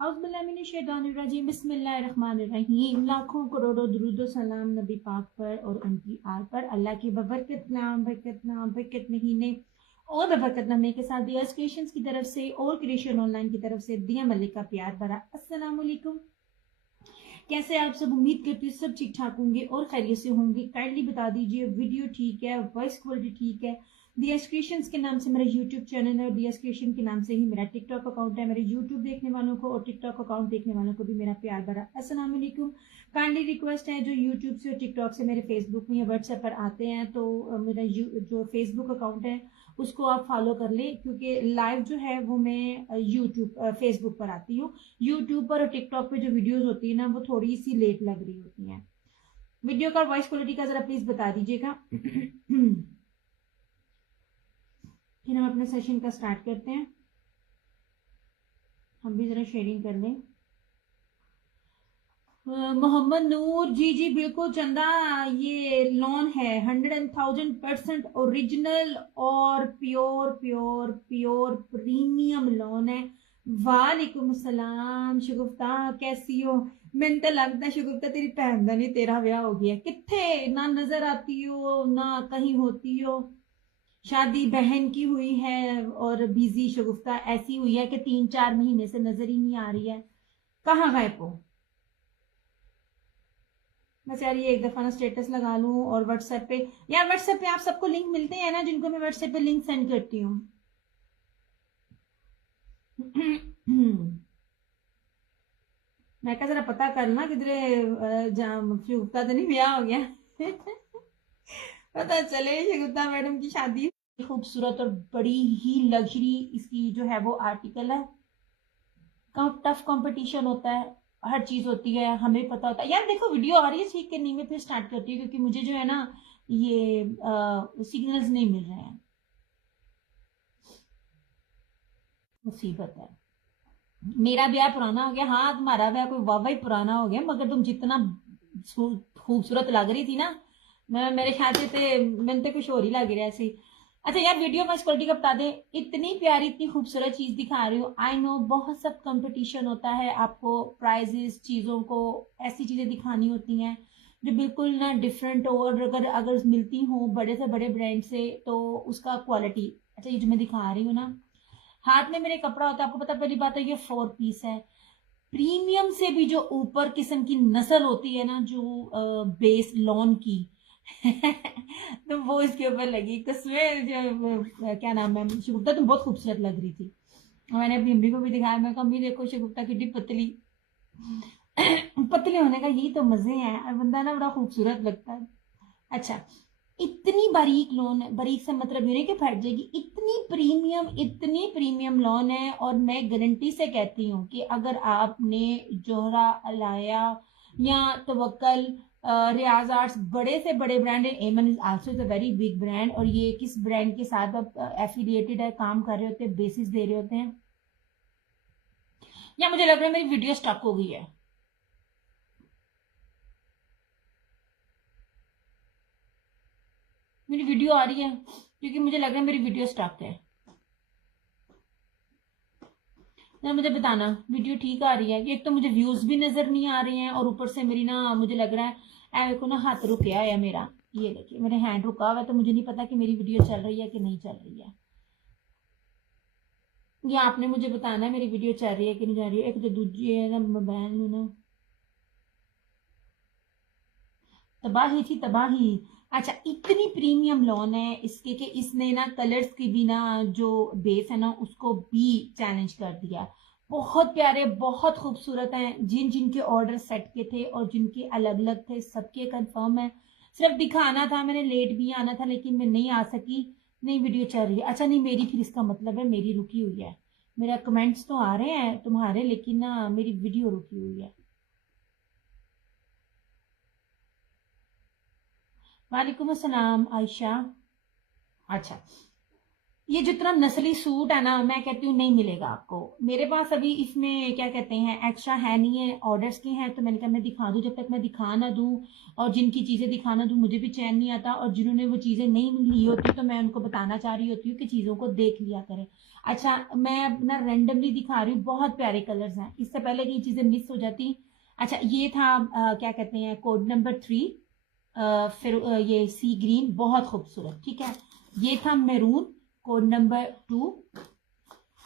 औज़ुबिल्लाहिमिनश्शैतानिर्रजीम बिस्मिल्लाहिर्रहमानिर्रहीम। लाखों करोड़ों दुरूद सलाम नबी पाक पर और उनकी आल पर। अल्लाह की बबरकत महीने और बबरकत नगमे के साथ दिया क्रिएशंस की तरफ से और क्रिएशन ऑनलाइन की तरफ से दिया मलिक का प्यार भरा अस्सलाम वालेकुम। कैसे आप सब? उम्मीद करती हूँ सब ठीक ठाक होंगे और खैरियत से होंगे। काइंडली बता दीजिए वीडियो ठीक है, वॉइस क्वालिटी ठीक है। दियास क्रिएशंस के नाम से मेरा यूट्यूब चैनल है और दियास क्रिएशन के नाम से ही मेरा टिकटॉक अकाउंट है। मेरे यूट्यूब देखने वालों को और टिकटॉक अकाउंट देखने वालों को भी मेरा प्यार भरा अस्सलाम वालेकुम। काइंडली रिक्वेस्ट है जो यूट्यूब से और टिकटॉक से मेरे फेसबुक में या व्हाट्सएप पर आते हैं तो मेरा जो फेसबुक अकाउंट है उसको आप फॉलो कर लें, क्योंकि लाइव जो है वो मैं यूट्यूब फेसबुक पर आती हूँ। यूट्यूब पर और टिकटॉक पे जो वीडियोस होती है ना वो थोड़ी सी लेट लग रही होती हैं। वीडियो का वॉइस क्वालिटी का जरा प्लीज बता दीजिएगा। फिर हम अपने सेशन का स्टार्ट करते हैं। हम भी जरा शेयरिंग कर लें। मोहम्मद नूर जी बिल्कुल चंदा, ये लोन है 100,000% ओरिजिनल और pure pure pure premium loan है। वालेकुम सलाम शगुफ्ता, कैसी हो? मैंने तो लगता है शगुफ्ता तेरी भैन का नहीं तेरा ब्याह हो गया। किथे ना नजर आती हो ना कहीं होती हो। शादी बहन की हुई है और बिजी शगुफ्ता ऐसी हुई है कि 3-4 महीने से नजर ही नहीं आ रही है। कहाँ गायब हो? बस यार ये एक दफा ना स्टेटस लगा लूं और व्हाट्सएप पे, यार व्हाट्सएप पे आप सबको लिंक मिलते हैं ना जिनको मैं व्हाट्सएप पे लिंक सेंड करती हूँ। मैं कहा जरा पता करना किधरे गुप्ता तो नहीं ब्याह हो गया। पता चले गुप्ता मैडम की शादी। खूबसूरत और बड़ी ही लग्जरी इसकी जो है वो आर्टिकल है। टफ कंपटीशन होता है, हर चीज होती है, हमें पता होता है। यार देखो वीडियो आ रही है ठीक है, नहीं मैं फिर स्टार्ट करती हूँ क्योंकि मुझे जो है ना ये सिग्नल्स नहीं मिल रहे हैं। मुसीबत है। मेरा ब्याह पुराना हो गया, हाँ तुम्हारा ब्याह कोई वाह ही पुराना हो गया, मगर तुम जितना खूबसूरत लग रही थी ना, मैं मेरे ख्याल से मैंने तो कुछ और ही लग रहा ऐसी। अच्छा यार वीडियो में क्वालिटी का बता दें, इतनी प्यारी इतनी खूबसूरत चीज दिखा रही हूँ। आई नो बहुत सब कंपटीशन होता है, आपको प्राइजेस चीजों को ऐसी चीजें दिखानी होती हैं जो बिल्कुल ना डिफरेंट हो, और अगर अगर मिलती हूँ बड़े से बड़े ब्रांड से तो उसका क्वालिटी। अच्छा ये जो मैं दिखा रही हूँ ना, हाथ में मेरे कपड़ा होता है, आपको पता पहली बात है ये 4 पीस है। प्रीमियम से भी जो ऊपर किस्म की नस्ल होती है ना, जो बेस लॉन की तो वो इसके ऊपर लगी। तस्वीर जो क्या नाम है, शिगुप्ता तुम बहुत खूबसूरत लग रही थी। मैंने अपनी अम्मी को भी दिखाया, मैं कहा अम्मी देखो शिगुप्ता कितनी पतली। पतले होने का यही तो मजे हैं, बंदा ना बड़ा खूबसूरत लगता है। अच्छा, इतनी बारीक लोन है, बारीक से मतलब ये नहीं कि फट जाएगी, इतनी प्रीमियम लोन है। और मैं गारंटी से कहती हूँ कि अगर आपने जोहरा, अलाया या तवक्कल, रियाज आर्ट्स, बड़े से बड़े ब्रांड, एमन is also is a very big brand, और ये किस ब्रांड के साथ आप एफिलिएटेड है, काम कर रहे होते हैं, बेसिस दे रहे होते हैं, या मुझे लग रहा है मेरी वीडियो स्टक हो गई है। मेरी वीडियो आ रही है क्योंकि मुझे लग रहा है मेरी वीडियो स्टक है। जरा मुझे बताना वीडियो ठीक आ रही है? एक तो मुझे व्यूज भी नजर नहीं आ रहे हैं और ऊपर से मेरी ना, मुझे लग रहा है ऐ को ना हाथ रुक गया है मेरा। ये देखिए मेरे हैंड रुका हुआ है, तो मुझे नहीं पता कि मेरी वीडियो चल रही है कि नहीं चल रही है। ये आपने मुझे बताना है मेरी वीडियो चल रही है कि नहीं चल रही है। एक तो दूजी है ना मोबाइल में ना तबाही थी तबाही। अच्छा इतनी प्रीमियम लॉन है इसके कि इसने ना कलर्स की भी ना जो बेस है ना उसको भी चैलेंज कर दिया। बहुत प्यारे बहुत खूबसूरत हैं। जिन जिनके ऑर्डर सेट के थे और जिनके अलग अलग थे सबके कंफर्म है। सिर्फ दिखाना था, मैंने लेट भी आना था लेकिन मैं नहीं आ सकी। नहीं वीडियो चल रही है, अच्छा नहीं मेरी, फिर इसका मतलब है मेरी रुकी हुई है। मेरा कमेंट्स तो आ रहे हैं तुम्हारे लेकिन ना मेरी वीडियो रुकी हुई है। वालेकुम अस्सलाम आयशा। अच्छा ये जितना नस्ली सूट है ना, मैं कहती हूँ नहीं मिलेगा आपको। मेरे पास अभी इसमें क्या कहते हैं एक्स्ट्रा है नहीं है, ऑर्डर्स के हैं, तो मैंने कहा मैं दिखा दूँ, जब तक मैं दिखा ना दूँ और जिनकी चीज़ें दिखा ना दूँ मुझे भी चैन नहीं आता, और जिन्होंने वो चीज़ें नहीं ली होती तो मैं उनको बताना चाह रही होती हूँ कि चीज़ों को देख लिया करें। अच्छा, मैं अपना रेंडमली दिखा रही हूँ, बहुत प्यारे कलर्स हैं, इससे पहले कि ये चीज़ें मिस हो जाती। अच्छा, ये था क्या कहते हैं कोड नंबर 3, फिर ये सी ग्रीन बहुत खूबसूरत, ठीक है। ये था मैरून कोड नंबर 2।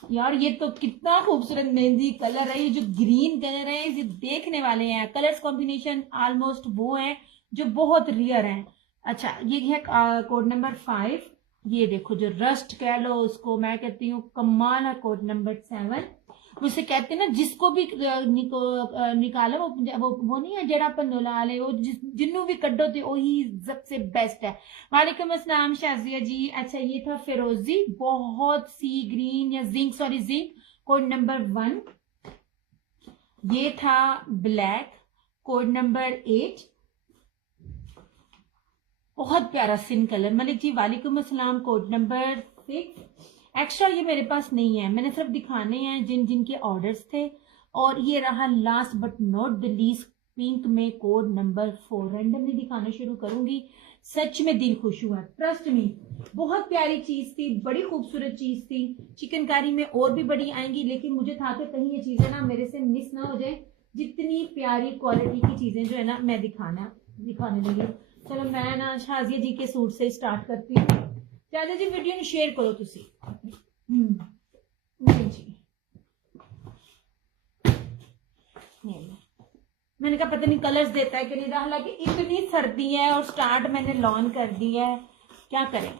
यार ये तो कितना खूबसूरत मेहंदी कलर है, ये जो ग्रीन कलर है ये देखने वाले हैं, कलर्स कॉम्बिनेशन ऑलमोस्ट वो है जो बहुत रियर है। अच्छा, ये है कोड नंबर 5। ये देखो जो रस्ट कह लो उसको, मैं कहती हूँ कमाल है। कोड नंबर 7, मुझसे कहते हैं ना जिसको भी निकालो वो नहीं है जेड़ा अपन लाले, वो जिन्नू भी कड्डो थे वही सबसे बेस्ट है। वालेकुम अस्सलाम शाजिया जी। अच्छा, ये था फिरोजी बहुत सी ग्रीन या zinc, sorry zinc code number 1। ये था ब्लैक कोड नंबर 8, बहुत प्यारा सिन कलर। मलिक जी वालेकुम अस्सलाम कोड नंबर 6। एक्स्ट्रा ये मेरे पास नहीं है, मैंने सिर्फ दिखाने हैं जिन जिन के ऑर्डर्स थे। और ये रहा last but not the least pink में कोड नंबर 4। रैंडमली दिखाना शुरू करूंगी, सच में दिल खुश हुआ, ट्रस्ट मी। बहुत प्यारी चीज थी, बड़ी खूबसूरत चीज थी। चिकनकारी में और भी बड़ी आएंगी, लेकिन मुझे था कि कहीं ये चीजें ना मेरे से मिस ना हो जाए। जितनी प्यारी क्वालिटी की चीजें जो है ना मैं दिखाने लगी। चलो मैं ना शाजिया जी के सूट से स्टार्ट करती हूँ। शाजिया जी वीडियो ने शेयर करो तुसी। नहीं जी, मैंने कहा पता नहीं कलर्स देता है कि नहीं, हालांकि इतनी सर्दी है और स्टार्ट मैंने लॉन कर दी है, क्या करें।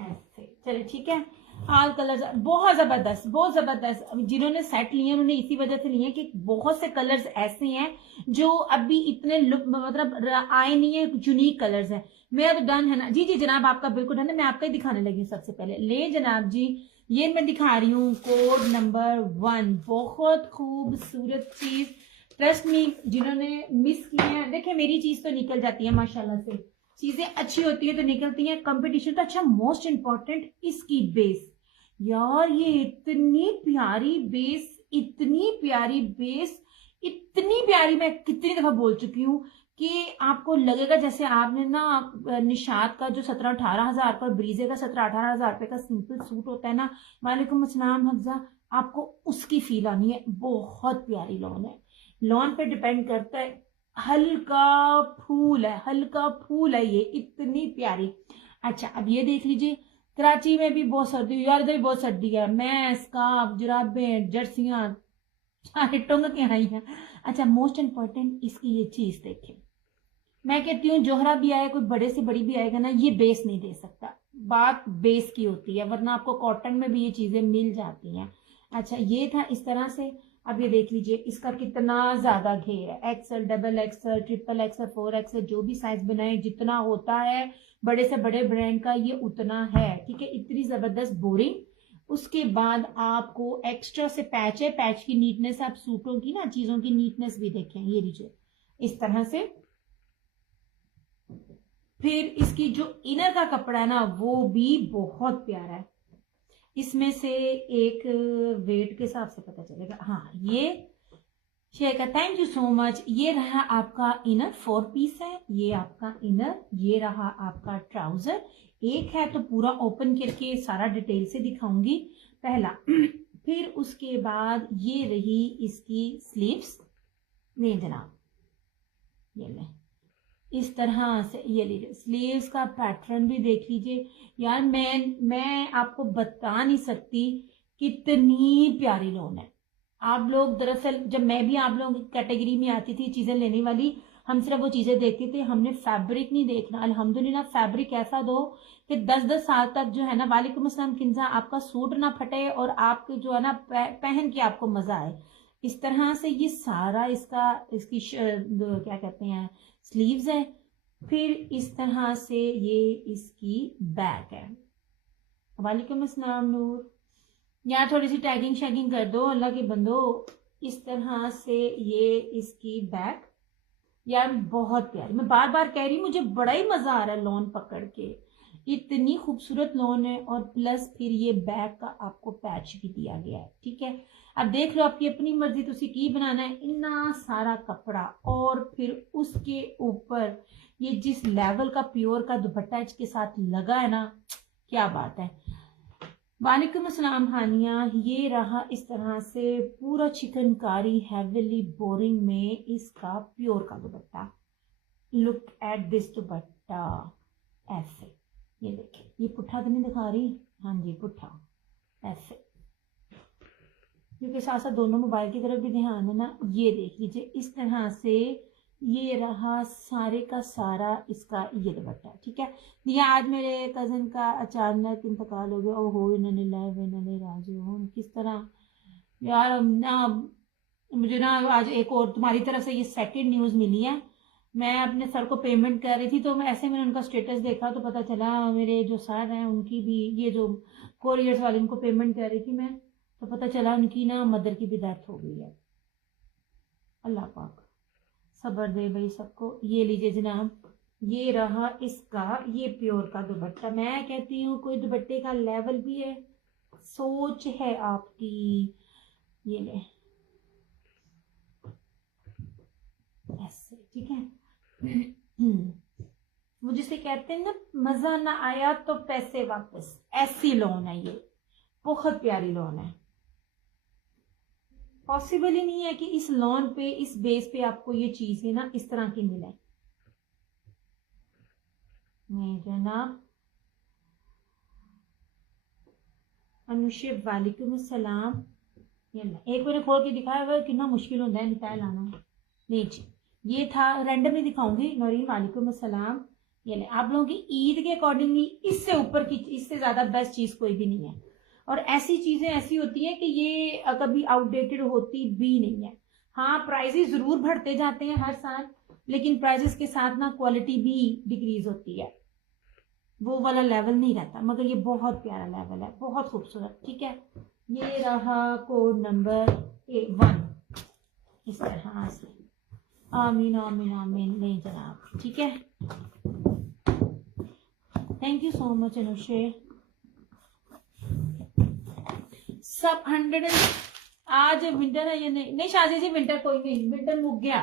ऐसे चले ठीक है। ऑल कलर्स बहुत जबरदस्त, बहुत जबरदस्त। जिन्होंने सेट लिए उन्होंने इसी वजह से लिए कि बहुत से कलर्स ऐसे हैं जो अभी इतने लुक मतलब आए नहीं है, यूनिक कलर्स हैं। मेरा तो डन है ना जी। जी जनाब आपका बिल्कुल डन है, मैं आपका ही दिखाने लगी हूँ सबसे पहले। ले जनाब जी, ये मैं दिखा रही हूँ कोड नंबर 1, बहुत खूबसूरत चीज। ट्रस्ट मी, जिन्होंने मिस किए हैं देखे मेरी चीज तो निकल जाती है माशाल्लाह से, चीजें अच्छी होती है तो निकलती हैं, कंपटीशन तो अच्छा। मोस्ट इंपॉर्टेंट इसकी बेस, यार ये इतनी प्यारी बेस, इतनी प्यारी बेस, इतनी प्यारी, मैं कितनी दफा बोल चुकी हूँ कि आपको लगेगा जैसे आपने ना निशात का जो 17-18 हजार का, ब्रीजे का 17-18 हजार रुपए का सिंपल सूट होता है ना, वालेकुम अस्सलाम हफ्जा, आपको उसकी फील आनी है। बहुत प्यारी लॉन है, लॉन पे डिपेंड करता है। हल्का फूल है, हल्का फूल है ये, इतनी प्यारी। अच्छा अब ये देख लीजिए, कराची में भी बहुत सर्दी, यार इधर भी बहुत सर्दी है। मैं स्कार्फ, जुराबें, जर्सियां सारे टंग के आई हैं। अच्छा मोस्ट इंपॉर्टेंट इसकी ये चीज देखें, मैं कहती हूँ जोहरा भी आए, कोई बड़े से बड़ी भी आएगा ना, ये बेस नहीं दे सकता। बात बेस की होती है, वरना आपको कॉटन में भी ये चीजें मिल जाती हैं। अच्छा ये था इस तरह से। अब ये देख लीजिए इसका कितना ज्यादा घेर है, XL, double XL, triple XL, 4 XL, जो भी साइज बनाए जितना होता है बड़े से बड़े ब्रांड का ये उतना है, ठीक है। इतनी जबरदस्त बोरिंग। उसके बाद आपको एक्स्ट्रा से पैच है, पैच की नीटनेस, आप सूटों की ना चीजों की नीटनेस भी देखें, ये लीजिए इस तरह से। फिर इसकी जो इनर का कपड़ा है ना वो भी बहुत प्यारा है। इसमें से एक वेट के हिसाब से पता चलेगा, हाँ ये शेयर का, थैंक यू सो मच। ये रहा आपका इनर, 4 पीस है ये आपका इनर। ये रहा आपका ट्राउजर, एक है तो पूरा ओपन करके सारा डिटेल से दिखाऊंगी पहला। फिर उसके बाद ये रही इसकी स्लीव्स, नहीं जनाब ये ले इस तरह से, ये लीजिए स्लीव्स का पैटर्न भी देख लीजिए। यार मैं आपको बता नहीं सकती कितनी प्यारी लॉन है। आप लोग दरअसल जब मैं भी आप लोगों की कैटेगरी में आती थी चीजें लेने वाली, हम सिर्फ वो चीजें देखते थे, हमने फैब्रिक नहीं देखना। अल्हम्दुलिल्लाह फैब्रिक ऐसा दो कि 10-10 साल तक जो है ना, वालेकुम अस्सलाम किंजा, आपका सूट ना फटे और आपके जो है ना पहन के आपको मजा आए। इस तरह से ये सारा इसकी क्या कहते हैं स्लीव्स है। फिर इस तरह से ये इसकी बैक है। वालेकुम अस्सलाम नूर, यार थोड़ी सी टैगिंग शैगिंग कर दो अल्लाह के बंदो। इस तरह से ये इसकी बैक, यार बहुत प्यारी, मैं बार बार कह रही हूँ मुझे बड़ा ही मजा आ रहा है लॉन पकड़ के। इतनी खूबसूरत लॉन है, और प्लस फिर ये बैक का आपको पैच भी दिया गया है। ठीक है, अब देख लो आपकी अपनी मर्जी, तुसी की बनाना है। इतना सारा कपड़ा और फिर उसके ऊपर ये जिस लेवल का प्योर का दुपट्टा इसके साथ लगा है ना, क्या बात है। वालेकुम अस्सलाम हानिया, ये रहा इस तरह से पूरा चिकनकारी हैवीली बोरिंग में इसका प्योर का दुपट्टा। लुक एट दिस दुपट्टा, ऐसे ये देखिए, ये पुट्ठा तो नहीं दिखा रही, हाँ जी पुट्ठा ऐसे, क्योंकि साथ साथ दोनों मोबाइल की तरफ भी ध्यान है ना। ये देख लीजिए इस तरह से ये रहा सारे का सारा इसका ये दुपट्टा। ठीक है, ये आज मेरे कज़न का अचानक इंतकाल हो गया, ओहो इन्होंने लाइव इन्होंने राजू किस तरह यार ना, मुझे ना आज एक और तुम्हारी तरफ से ये सेकंड न्यूज़ मिली है। मैं अपने सर को पेमेंट कर रही थी, तो मैं ऐसे मैंने उनका स्टेटस देखा तो पता चला मेरे जो सर हैं उनकी भी, ये जो कोरियर्स वाले उनको पेमेंट कर रही थी मैं, तो पता चला उनकी ना मदर की भी डेथ हो गई है। अल्लाह पाक सब्र दे भाई सबको। ये लीजिए जनाब, ये रहा इसका ये प्योर का दुपट्टा। मैं कहती हूँ कोई दुपट्टे का लेवल भी है, सोच है आपकी। ये ले ऐसे, ठीक है। वो जिसे कहते हैं ना, मजा ना आया तो पैसे वापस, ऐसी लोन है ये, बहुत प्यारी लोन है। पॉसिबल ही नहीं है कि इस लोन पे, इस बेस पे आपको ये चीजें ना इस तरह की मिले। नहीं जनाब, अनुशे वालेकुम अस्सलाम। एक बार खोल के दिखाया हुआ, कितना मुश्किल होता है निकाल लाना। नीचे ये था, रैंडमली दिखाऊंगी। नौरीन वालेकुम अस्सलाम। ये ले, आप लोगों की ईद के अकॉर्डिंगली इससे ऊपर की, इससे ज्यादा बेस्ट चीज कोई भी नहीं है। और ऐसी चीजें ऐसी होती हैं कि ये कभी आउटडेटेड होती भी नहीं है। हाँ, प्राइजेस जरूर बढ़ते जाते हैं हर साल, लेकिन प्राइजेस के साथ ना क्वालिटी भी डिक्रीज होती है, वो वाला लेवल नहीं रहता। मगर ये बहुत प्यारा लेवल है, बहुत खूबसूरत। ठीक है, ये रहा कोड नंबर 1 इस तरह से। आमीन आमीन आमीन। नहीं जनाब, ठीक है, thank you so much Anushe. सब 100 आज विंटर है या नहीं? नहीं शादी जी, विंटर कोई नहीं, विंटर मुक गया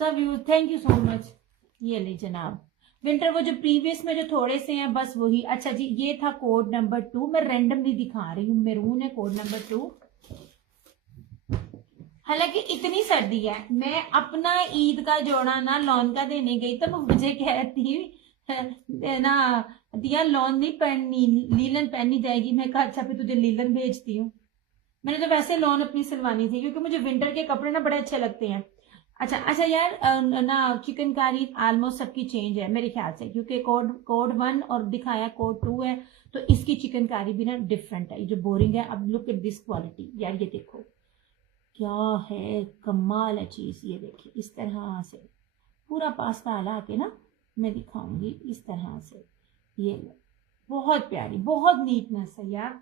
सब use. Thank you so much. ये ले जनाब, विंटर वो जो प्रीवियस में जो थोड़े से हैं बस वही। अच्छा जी, ये था कोड नंबर 2, मैं रैंडमली दिखा रही हूँ। मेरून है कोड नंबर 2। हालांकि इतनी सर्दी है, मैं अपना ईद का जोड़ा ना लॉन का देने गई तो मुझे कहती ना दिया लॉन नहीं पहननी, लीलन पहननी जाएगी। मैं कहा अच्छा फिर तुझे लीलन भेजती हूँ। मैंने तो वैसे लॉन अपनी सिलवानी थी, क्योंकि मुझे विंटर के कपड़े ना बड़े अच्छे लगते हैं। अच्छा यार ना, चिकनकारी ऑलमोस्ट सबकी चेंज है मेरे ख्याल से, क्योंकि कोड 1 और दिखाया कोड 2 है, तो इसकी चिकनकारी भी ना डिफरेंट है। ये जो बोरिंग है, अब लुक एट दिस क्वालिटी यार, ये देखो क्या है, कमाल है चीज। ये देखिए इस तरह से पूरा पास्ता हला के ना मैं दिखाऊंगी इस तरह से। ये बहुत प्यारी, बहुत नीटनेस है यार।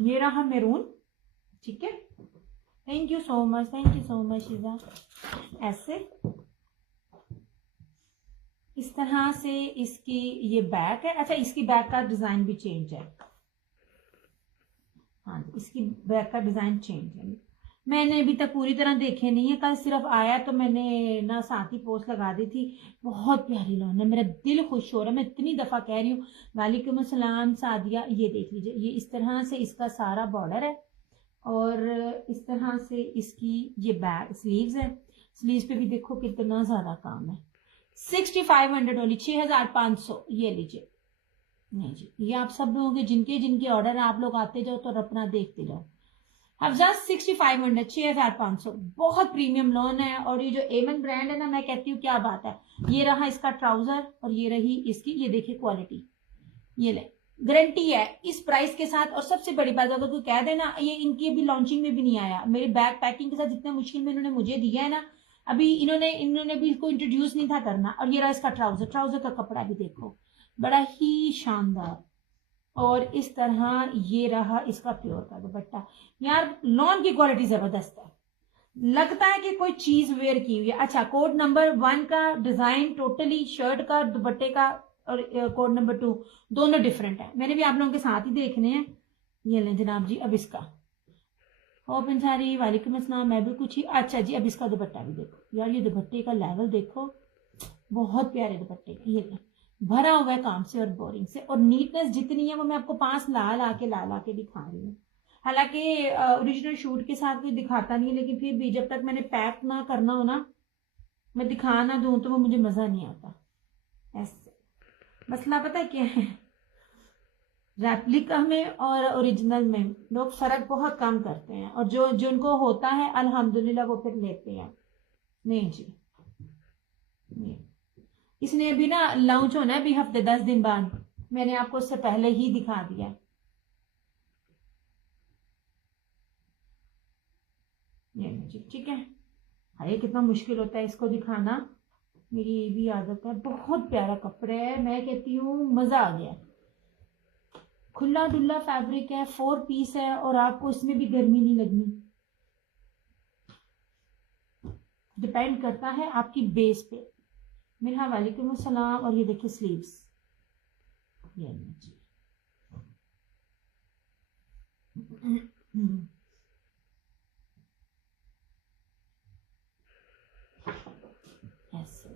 ये रहा मेरून। ठीक है, thank you so much, thank you so much Sheeza. ऐसे इस तरह से इसकी ये बैक है। अच्छा, इसकी बैक का डिजाइन भी चेंज है। हाँ, इसकी बैक का डिजाइन चेंज है। मैंने अभी तक पूरी तरह देखे नहीं है, कल सिर्फ आया तो मैंने ना साथ ही पोस्ट लगा दी थी। बहुत प्यारी लॉन है, मेरा दिल खुश हो रहा है। मैं इतनी दफा कह रही हूँ। वालेकुम अस्सलाम सादिया। ये देख लीजिए, ये इस तरह से इसका सारा बॉर्डर है, और इस तरह से इसकी ये बैक स्लीव्स है। स्लीव्स पे भी देखो कितना ज्यादा काम है। 6500 ओनली, 6500। ये लीजिए। नहीं जी, ये आप सब लोगों के जिनके जिनके ऑर्डर है, आप लोग आते जाओ तो अपना देखते जाओ। अब जस्ट 6500, 6500, बहुत प्रीमियम लॉन है। और ये जो एमन ब्रांड है ना, मैं कहती हूँ क्या बात है। ये रहा इसका ट्राउजर, और ये रही इसकी, ये देखिए क्वालिटी। ये ले, गारंटी है इस प्राइस के साथ। और सबसे बड़ी बात, अगर कोई कह देना ये इनकी अभी लॉन्चिंग में भी नहीं आया, मेरी बैग पैकिंग के साथ जितने मुश्किल में इन्होंने मुझे दिया है ना, अभी इन्होंने भी इसको इंट्रोड्यूस नहीं था करना। और ये रहा इसका ट्राउजर। ट्राउजर का कपड़ा भी देखो, बड़ा ही शानदार। और इस तरह ये रहा इसका प्योर का दुपट्टा। यार लॉन की क्वालिटी जबरदस्त है, लगता है कि कोई चीज वेयर की हुई है। अच्छा, कोड नंबर 1 का डिजाइन टोटली शर्ट का दुपट्टे का और कोड नंबर 2 दोनों डिफरेंट है। मैंने भी आप लोगों के साथ ही देखने हैं। ये लें जनाब जी, अब इसका होप इंसारी वालेकुम अस्सलाम, मैं भी कुछ ही। अच्छा जी, अब इसका दुपट्टा भी देखो यार, ये दुपट्टे का लेवल देखो, बहुत प्यारे दुपट्टे का। ये भरा हुआ है काम से और बोरिंग से, और नीटनेस जितनी है वो मैं आपको 5 ला के दिखा रही हूँ। हालांकि ओरिजिनल शूट के साथ कोई दिखाता नहीं है, लेकिन फिर भी जब तक मैंने पैक ना करना हो ना, मैं दिखा ना दूं तो वो मुझे मजा नहीं आता। ऐसे मसला पता क्या है, रेप्लिका में और ओरिजिनल में लोग फर्क बहुत कम करते हैं, और जो जिनको होता है अल्हम्दुलिल्लाह वो फिर लेते हैं। नहीं जी, नहीं। इसने अभी ना लॉन्च होना है अभी हफ्ते 10 दिन बाद, मैंने आपको उससे पहले ही दिखा दिया। ये जी ठीक है। अरे कितना मुश्किल होता है इसको दिखाना, मेरी ये भी आदत है। बहुत प्यारा कपड़ा है, मैं कहती हूँ मजा आ गया। खुला डुल्ला फैब्रिक है, 4 पीस है, और आपको इसमें भी गर्मी नहीं लगनी। डिपेंड करता है आपकी बेस पे। मेरा वालेकुम अस्सलाम। और ये देखिए स्लीव्स, ये जी ऐसे।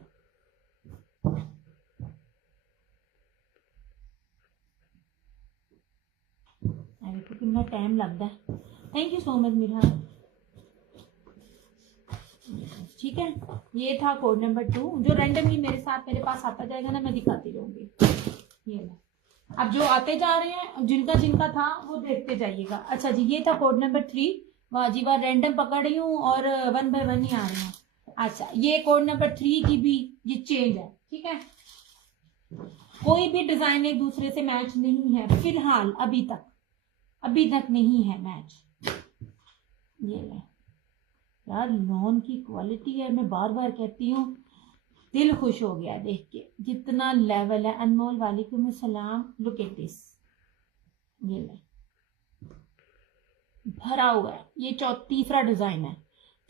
अरे तो कितना टाइम लगता है। Thank you so much Meera. ठीक है, ये था कोड नंबर 2 जो रैंडमली मेरे साथ मेरे पास आता जाएगा ना, मैं दिखाती रहूंगी। ये ला, अब जो आते जा रहे हैं जिनका जिनका था वो देखते जाइएगा। अच्छा जी, ये था कोड नंबर 3। वाह जी वाह, रैंडम पकड़ रही हूँ और 1 बाय 1 ही आ रहे हैं। अच्छा, ये कोड नंबर 3 की भी ये चेंज है, ठीक है। कोई भी डिजाइन एक दूसरे से मैच नहीं है फिलहाल, अभी तक नहीं है मैच। ये ले यार, लॉन की क्वालिटी है, मैं बार बार कहती हूँ, दिल खुश हो गया देख के, जितना लेवल है। अनमोल वालेकुम सलाम, लुक एट दिस। ये ले भरा हुआ है, ये तीसरा डिजाइन है,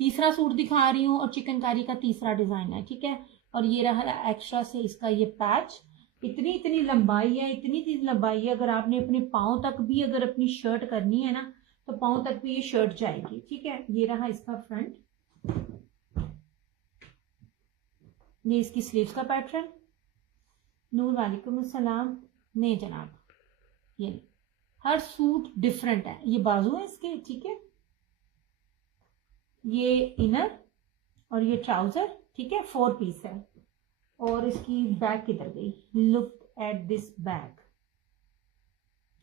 तीसरा सूट दिखा रही हूँ, और चिकनकारी का तीसरा डिजाइन है, ठीक है। और ये रहा एक्स्ट्रा से इसका ये पैच। इतनी लंबाई है, इतनी लंबाई है, अगर आपने अपने पाँव तक भी अगर अपनी शर्ट करनी है ना, तो पाँव तक भी ये शर्ट जाएगी, ठीक है। ये रहा इसका फ्रंट, ये इसकी स्लीव्स का पैटर्न। नूर वालेकुम अस्सलाम। नहीं जनाब, ये हर सूट डिफरेंट है। ये बाजू है इसके, ठीक है, ये इनर और ये ट्राउजर, ठीक है, 4 पीस है। और इसकी बैक किधर गई, look at this back.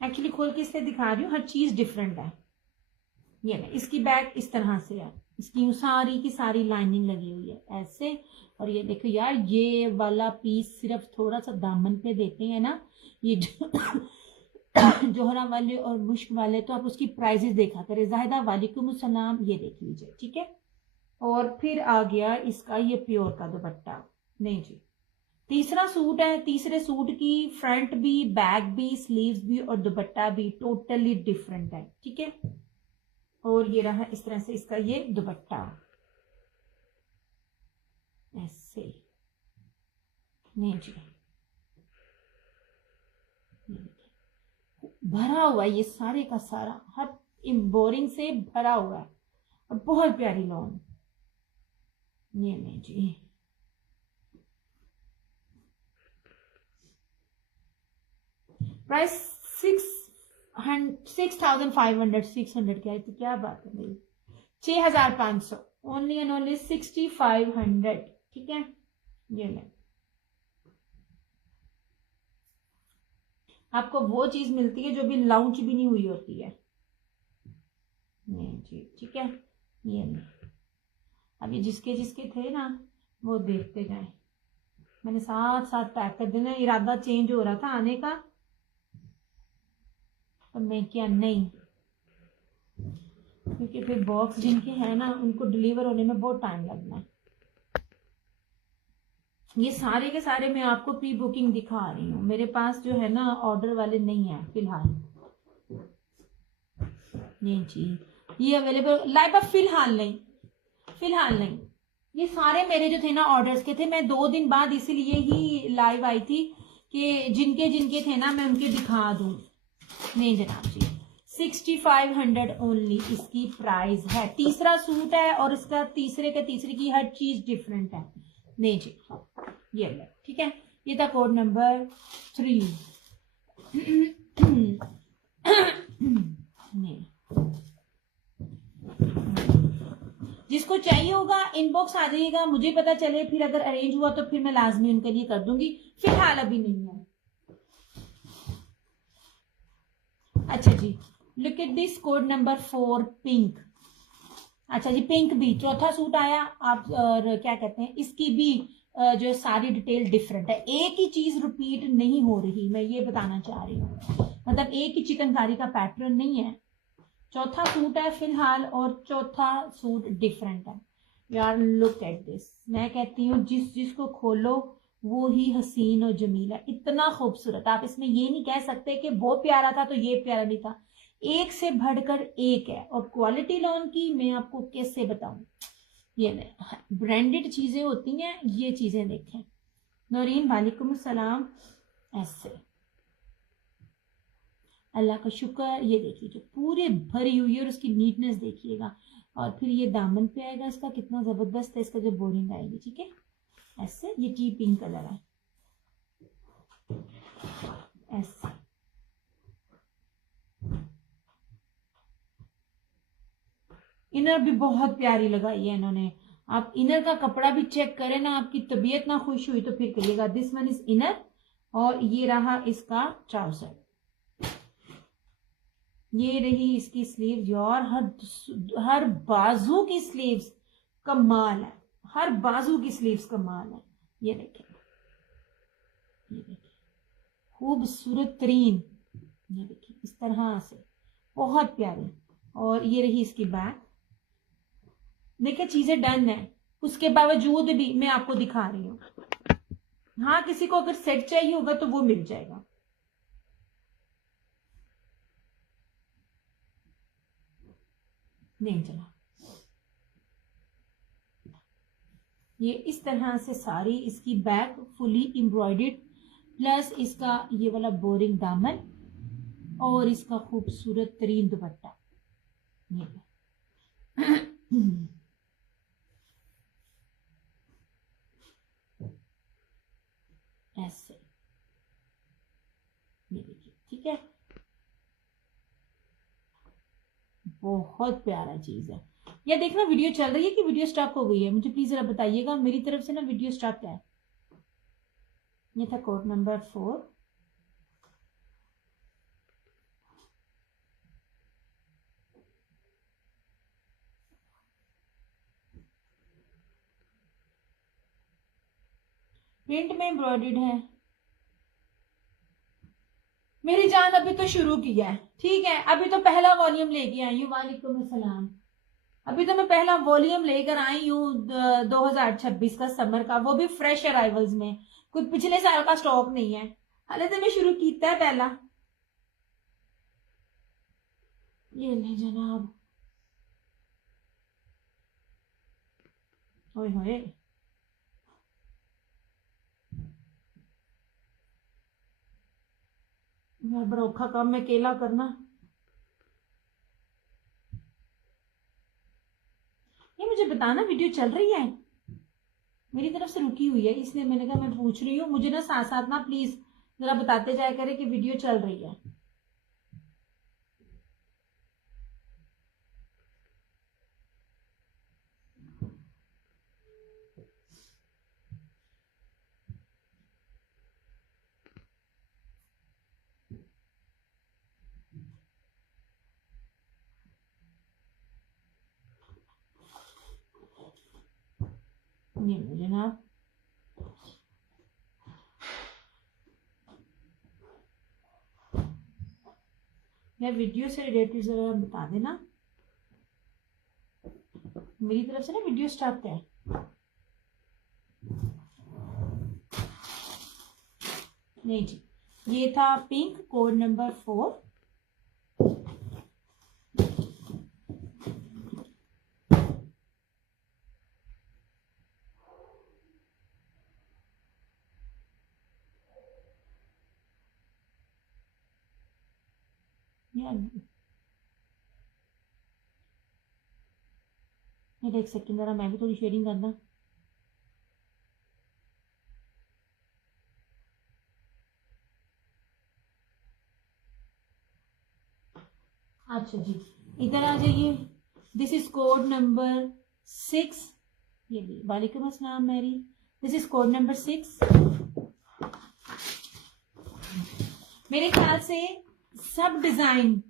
Actually खोल के इसलिए दिखा रही हूँ, हर चीज डिफरेंट है। ये ना, इसकी बैक इस तरह से है, इसकी सारी की सारी लाइनिंग लगी हुई है ऐसे। और ये देखो यार, ये वाला पीस सिर्फ थोड़ा सा दामन पे देते हैं ना, ये जोहरा वाले और मुश्क वाले, तो आप उसकी प्राइजेस देखा करें। जाहिदा वालेकुम सलाम, ये देख लीजिए, ठीक है। और फिर आ गया इसका ये प्योर का दुपट्टा। नहीं जी, तीसरा सूट है, तीसरे सूट की फ्रंट भी, बैक भी, स्लीव्स भी और दुपट्टा भी टोटली डिफरेंट है, ठीक है। और ये रहा इस तरह से इसका ये दुपट्टा ऐसे। नहीं जी, भरा हुआ है ये सारे का सारा, हर एम्बोरिंग से भरा हुआ है, और बहुत प्यारी लॉन। ये नहीं जी, प्राइस 6,500 600 क्या है, तो क्या बात है भाई, 6,500, ओनली एंड ओनली 6,500, ठीक है। ये ले, आपको वो चीज मिलती है जो भी लॉन्च भी नहीं हुई होती है। नहीं जी, ठीक है। ये नहीं, अब ये जिसके जिसके थे ना वो देखते जाए, मैंने साथ साथ पैक कर देना, इरादा चेंज हो रहा था आने का, तो मैं क्या नहीं, क्योंकि फिर बॉक्स जिनके हैं ना उनको डिलीवर होने में बहुत टाइम लगना है। ये सारे के सारे मैं आपको प्री बुकिंग दिखा रही हूँ, मेरे पास जो है ना ऑर्डर वाले नहीं है फिलहाल। ये जी, ये अवेलेबल लाइव फिलहाल नहीं। ये सारे मेरे जो थे ना ऑर्डर्स के थे, मैं 2 दिन बाद इसीलिए ही लाइव आई थी कि जिनके जिनके थे ना मैं उनके दिखा दूं। नहीं जनाब जी, 6500 ओनली इसकी प्राइस है। तीसरा सूट है और इसका तीसरे के तीसरे की हर चीज डिफरेंट है। नहीं जी, ये ले, ठीक है। ये था कोड नंबर 3। नहीं, जिसको चाहिए होगा इनबॉक्स आ जाइएगा, मुझे पता चले, फिर अगर अरेंज हुआ तो फिर मैं लाजमी उनके लिए कर दूंगी, फिलहाल अभी नहीं है। अच्छा जी, look at this code number 4 pink. अच्छा जी, पिंक भी चौथा सूट आया। आप और क्या कहते हैं, इसकी भी जो सारी डिटेल डिफरेंट है, एक ही चीज रिपीट नहीं हो रही, मैं ये बताना चाह रही हूँ। मतलब एक ही चिकनकारी का पैटर्न नहीं है। चौथा सूट है फिलहाल और चौथा सूट डिफरेंट है। यार लुक एट दिस, मैं कहती हूँ जिस जिसको खोलो वो ही हसीन और जमील है, इतना खूबसूरत। आप इसमें ये नहीं कह सकते कि वो प्यारा था तो ये प्यारा नहीं था, एक से बढ़कर एक है। और क्वालिटी लॉन की मैं आपको कैसे बताऊं, ये ब्रांडेड चीजें होती हैं, ये चीजें देखें। नौरीन वालेकुम सलाम। ऐसे अल्लाह का शुक्र। ये देखिए जो पूरे भरी हुई है और उसकी नीटनेस देखिएगा। और फिर ये दामन पे आएगा इसका, कितना जबरदस्त है इसका जो बोरिंग आएगी, ठीक है। ऐसे ये टी पिंक कलर है, ऐसे इनर भी बहुत प्यारी लगाई है इन्होंने। आप इनर का कपड़ा भी चेक करें ना, आपकी तबीयत ना खुश हुई तो फिर कहिएगा। दिस वन इज इनर और ये रहा इसका ट्राउजर। ये रही इसकी स्लीव्स। यार हर बाजू की स्लीव्स कमाल है, हर बाजू की स्लीव्स कमाल है। ये देखिए, ये देखिए खूबसूरत तरीन, ये देखिए इस तरह से बहुत प्यारी। और ये रही इसकी बैक। देखिए चीजें डन है, उसके बावजूद भी मैं आपको दिखा रही हूँ। हाँ, किसी को अगर सेट चाहिए होगा तो वो मिल जाएगा। नहीं चला, ये इस तरह से सारी इसकी बैक फुली एम्ब्रॉयडर्ड, प्लस इसका ये वाला बोरिंग दामन और इसका खूबसूरत तरीन दुपट्टा। ये ऐसे, ये देखिए, ठीक है। बहुत प्यारा चीज है। या देखना वीडियो चल रही है कि वीडियो स्टॉप हो गई है, मुझे प्लीज जरा बताइएगा। मेरी तरफ से ना वीडियो स्टॉप है। ये था कोड नंबर 4। प्रिंट में एम्ब्रॉयडर्ड है। मेरी जान अभी तो शुरू किया है, ठीक है। अभी तो पहला वॉल्यूम लेके आई हूँ। वालेकुम अस्सलाम। अभी तो मैं पहला वॉल्यूम लेकर आई हूँ 2026 का समर का, वो भी फ्रेश अराइवल्स में, कुछ पिछले साल का स्टॉक नहीं है। हाले तो मैं शुरू किया है पहला। ये ले जनाब, ओए होए, बड़ा औखा काम मैं अकेला करना। ये मुझे बताना वीडियो चल रही है? मेरी तरफ से रुकी हुई है, इसलिए मैंने कहा मैं पूछ रही हूँ। मुझे ना साथ साथ ना प्लीज जरा बताते जाया करे कि वीडियो चल रही है। ये मुझे ना यार वीडियो से रिलेटेड जरा बता देना। मेरी तरफ से ना वीडियो स्टार्ट है। नहीं जी, ये था पिंक कोड नंबर 4। ये एक सेकंड जरा मैं भी थोड़ी शेयरिंग करना। अच्छा जी, इधर आ जाइए। This is code number 6। ये भी वालेकुम अस्सलाम Mary. This is code number 6। मेरे ख्याल से सब डिजाइन,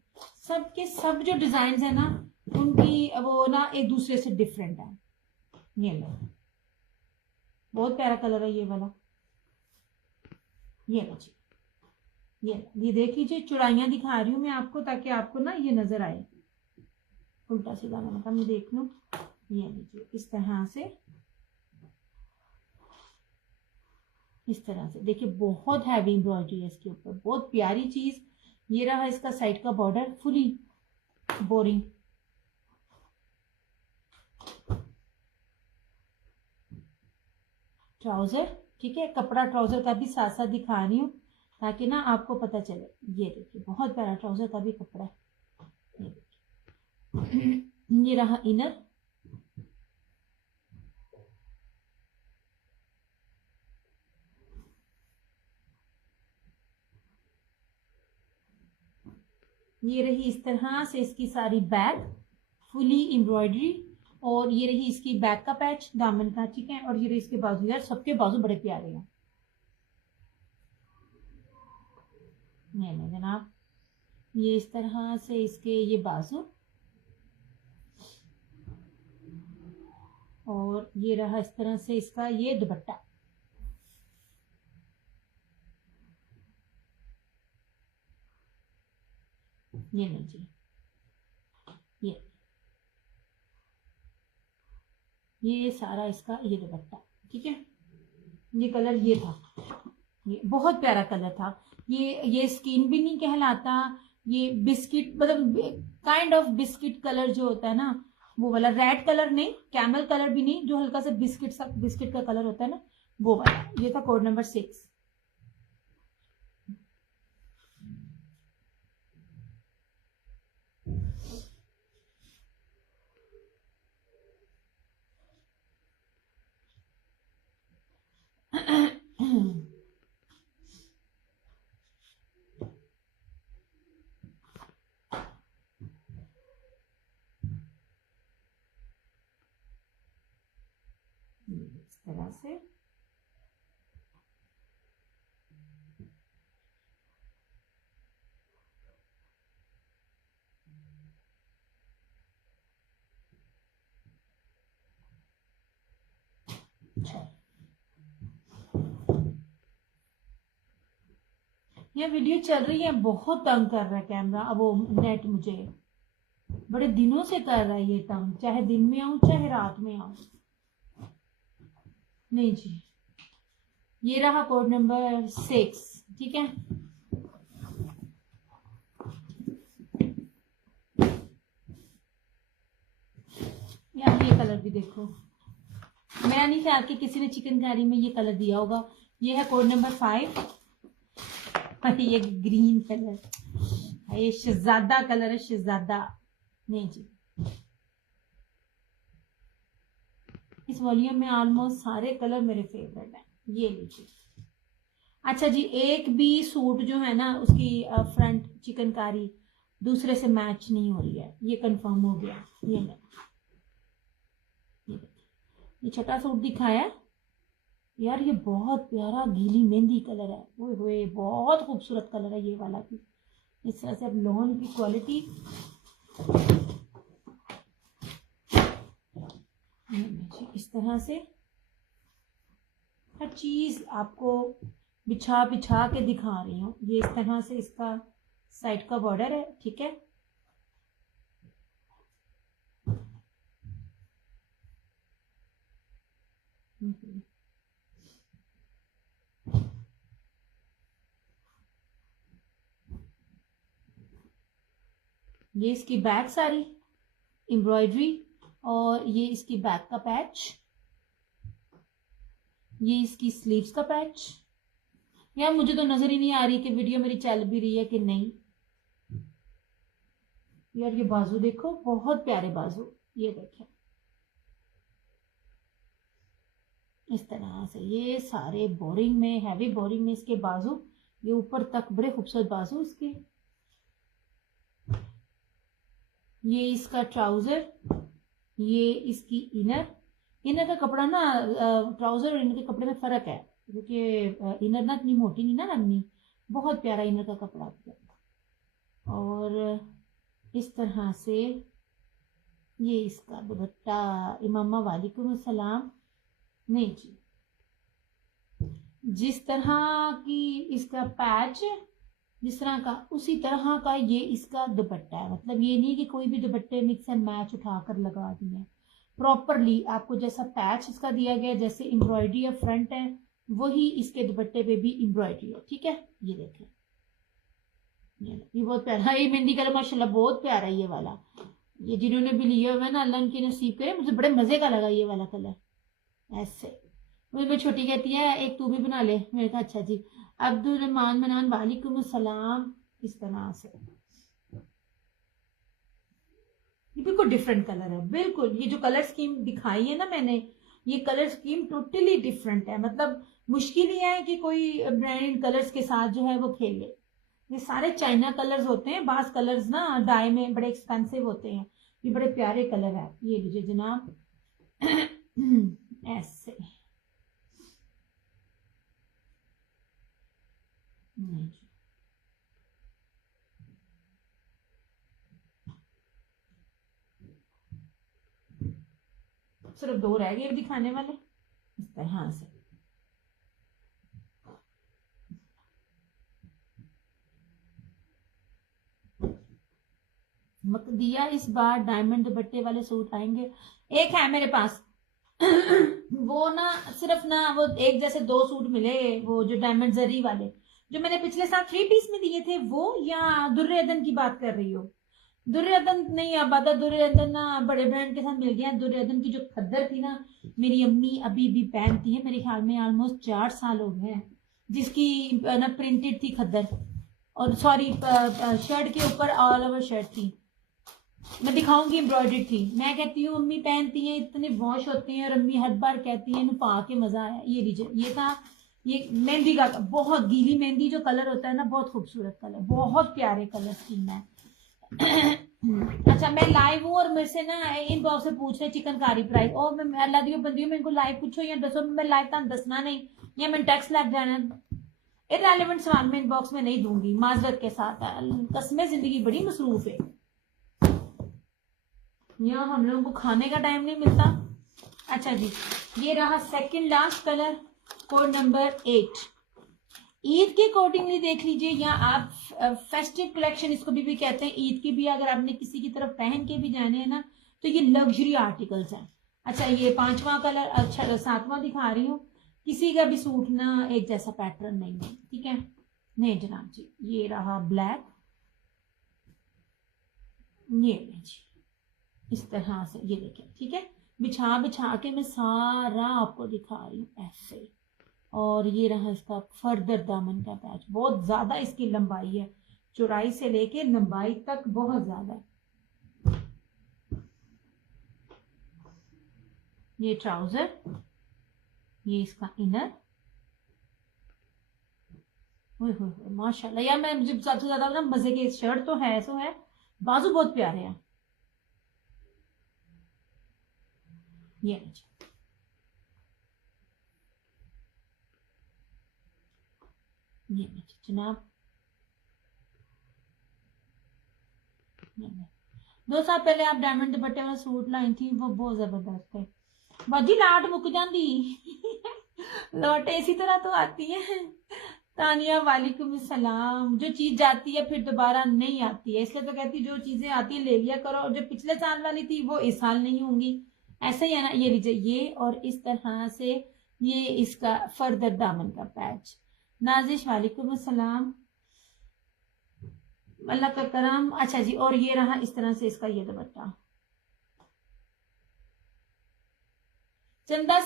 सबके सब जो डिजाइन है ना, उनकी वो ना एक दूसरे से डिफरेंट है। ये लो, बहुत प्यारा कलर है ये वाला। ये लो जी, ये देख लीजिए, चुड़ाइयां दिखा रही हूँ मैं आपको ताकि आपको ना ये नजर आए। उल्टा सीधा मैंने कहा मैं देख लूं। ये लीजिए, इस तरह से, इस तरह से देखिए, बहुत हैवी एम्ब्रॉयडरी है इसके ऊपर, बहुत प्यारी चीज। ये रहा इसका साइड का बॉर्डर, फुली बोरिंग। ट्राउजर, ठीक है, कपड़ा ट्राउजर का भी साथ साथ दिखा रही हूँ ताकि ना आपको पता चले। ये देखिए, बहुत प्यारा ट्राउजर का भी कपड़ा है। ये देखिए, ये रहा इनर। ये रही इस तरह से इसकी सारी बैक, फुली एम्ब्रॉयडरी। और ये रही इसकी बैक का पैच दामन का, ठीक है। और ये रही इसके बाजू, यार सबके बाजू बड़े प्यारे हैं। नहीं जनाब, ये इस तरह से इसके ये बाजू, और ये रहा इस तरह से इसका ये दुपट्टा। ये नहीं जी, ये सारा इसका ये दुपट्टा, ठीक है। ये कलर ये था, ये बहुत प्यारा कलर था। ये स्किन भी नहीं कहलाता, ये बिस्किट, मतलब काइंड ऑफ बिस्किट कलर जो होता है ना, वो वाला। रेड कलर नहीं, कैमल कलर भी नहीं, जो हल्का सा बिस्किट का कलर होता है ना, वो वाला। ये था कोड नंबर 6। इस तरह से यह वीडियो चल रही है, बहुत तंग कर रहा है कैमरा, अब वो नेट मुझे बड़े दिनों से कर रहा है ये तंग, चाहे दिन में आऊं चाहे रात में आऊं। नहीं जी, ये रहा कोड नंबर 6, ठीक है। यार ये कलर भी देखो, मैं नहीं ख्याल कि किसी ने चिकनकारी में ये कलर दिया होगा। ये है कोड नंबर 5। ये ग्रीन कलर, ये शहजादा कलर है, शहजादा। नहीं जी, इस वॉल्यूम में ऑलमोस्ट सारे कलर मेरे फेवरेट हैं। ये लीजिए। अच्छा जी, एक भी सूट जो है ना उसकी फ्रंट चिकनकारी दूसरे से मैच नहीं हो रही है, ये कंफर्म हो गया। ये छठा सूट दिखाया यार, ये बहुत प्यारा गीली मेहंदी कलर है। ओए होए, बहुत खूबसूरत कलर है ये वाला भी। इस तरह से अब लोन की क्वालिटी, इस तरह से हर चीज आपको बिछा बिछा के दिखा रही हूँ। ये इस तरह से इसका साइड का बॉर्डर है, ठीक है। ये इसकी बैक सारी एम्ब्रॉयडरी, और ये इसकी बैक का पैच, ये इसकी स्लीव्स का पैच। यार मुझे तो नजर ही नहीं आ रही कि वीडियो मेरी चल भी रही है कि नहीं। यार ये बाजू देखो, बहुत प्यारे बाजू, ये देखें इस तरह से, ये सारे बोरिंग में, हैवी बोरिंग में इसके बाजू, ये ऊपर तक बड़े खूबसूरत बाजू इसके। ये इसका ट्राउजर, ये इसकी इनर। इनर का कपड़ा ना, ट्राउजर और इनर के कपड़े में फर्क है, क्योंकि इनर ना इतनी मोटी नहीं ना रंगनी, बहुत प्यारा इनर का कपड़ा। और इस तरह से ये इसका दुपट्टा। इमामा वालेकुम अस्सलाम। नहीं जी, जिस तरह की इसका पैच, जिस तरह का उसी तरह का ये इसका दुपट्टा है। मतलब ये नहीं कि कोई भी दुपट्टे मिक्स एंड मैच उठाकर लगा दिए, प्रॉपरली आपको जैसा पैच इसका दिया गया, जैसे एम्ब्रॉयडरी या फ्रंट है, वही इसके दुपट्टे पे भी एम्ब्रॉयडरी है। ठीक है, ये देखें, ये बहुत प्यारा है, ये मेहंदी कलर माशाल्लाह बहुत प्यारा है ये वाला। ये जिन्होंने भी लिया हुआ है ना, अल्लाह की नसीब करे, मुझे बड़े मजे का लगा ये वाला कलर। ऐसे मुझे मेरी छोटी कहती है एक तू भी बना ले, मैंने कहा अच्छा जी। अब्दुल रहमान मनान वालेकुम सलाम। इस तरह से ये बिल्कुल डिफरेंट कलर है, बिल्कुल। ये जो कलर स्कीम दिखाई है ना मैंने, ये कलर स्कीम टोटली डिफरेंट है। मतलब मुश्किल ही है कि कोई ब्रांडेड कलर्स के साथ जो है वो खेले। ये सारे चाइना कलर्स होते हैं, बास कलर्स ना डाई में बड़े एक्सपेंसिव होते हैं, ये बड़े प्यारे कलर है। ये लीजिए जनाब ऐसे। सिर्फ दो रह गए दिखाने वाले, इस तरह से। मकदिया इस बार डायमंड दुपट्टे वाले सूट आएंगे? एक है मेरे पास वो ना सिर्फ ना वो एक जैसे दो सूट मिले, वो जो डायमंड जरी वाले जो मैंने पिछले साल 3 पीस में दिए थे, वो या दुर्योधन की बात कर रही हो? दुर्योधन नहीं, अब आता दुर्योधन ना बड़े ब्रांड के साथ मिल गया। दुर्योधन की जो खद्दर थी ना, मेरी अम्मी अभी भी पहनती है, मेरे ख्याल में ऑलमोस्ट 4 साल हो गए हैं, जिसकी ना प्रिंटेड थी खद्दर, और सॉरी शर्ट के ऊपर ऑल ओवर शर्ट थी, मैं दिखाऊंगी एम्ब्रॉयडरी थी। मैं कहती हूँ अम्मी पहनती हैं, इतने वॉश होते हैं, और अम्मी हर बार कहती है पा के मजा आया। ये लीजिए, ये था ये मेहंदी का, बहुत गीली मेहंदी जो कलर होता है ना, बहुत खूबसूरत कलर, बहुत प्यारे कलर स्कीम है। अच्छा मैं लाइव हूँ, और मेरे से ना इन बॉक्स से पूछ रहे चिकनकारी प्राइस, और मैं अल्लाह दी बंदी मेरे को लाइव पूछो या दसो, मैं लाइव तक दसना नहीं, या मैं टैक्स लग जाना। इररेलेवेंट सवाल में इनबॉक्स में नहीं दूंगी, माजरत के साथ। कसमें जिंदगी बड़ी मसरूफ है, यहाँ हम लोगों को खाने का टाइम नहीं मिलता। अच्छा जी, ये रहा second last colour, code number 8। Eid के अकॉर्डिंगली देख लीजिए, या आप फेस्टिव कलेक्शन इसको भी कहते हैं। ईद की भी अगर आपने किसी की तरफ पहन के भी जाने हैं ना, तो ये लग्जरी आर्टिकल्स हैं। अच्छा ये 5वां कलर, अच्छा 7वां दिखा रही हूँ। किसी का भी सूट ना एक जैसा पैटर्न नहीं है, ठीक है? नहीं जनाब जी, ये रहा ब्लैक, ये जी इस तरह से, ये देखें, ठीक है? बिछा बिछा के मैं सारा आपको दिखा रही हूँ ऐसे। और ये रहा इसका फर्दर दामन का पैच, बहुत ज्यादा इसकी लंबाई है, चौड़ाई से लेके लंबाई तक बहुत ज्यादा है। ये ट्राउजर, ये इसका इनर। माशाल्लाह यार, मैं मुझे सबसे ज्यादा ना मजे के, शर्ट तो है सो है, बाजू बहुत प्यारे हैं। ये जनाब, 2 साल पहले आप डायमंड दुपट्टे वाला सूट लाई थी, वो बहुत जबरदस्त है। बाजी लाट मुक जाती लौटे इसी तरह तो आती है। तानिया वालेकुम सलाम। जो चीज जाती है फिर दोबारा नहीं आती है, इसलिए तो कहती जो चीजें आती है ले लिया करो, और जो पिछले साल वाली थी वो इस साल नहीं होंगी, ऐसा ही है ना। ये लीजिए, ये और इस तरह से ये इसका फर्दर दामन का पैच। नाजिश वालेकुम सलाम, अल्लाह का करम। अच्छा जी, और ये रहा इस तरह से इसका ये दुपट्टा। चंदा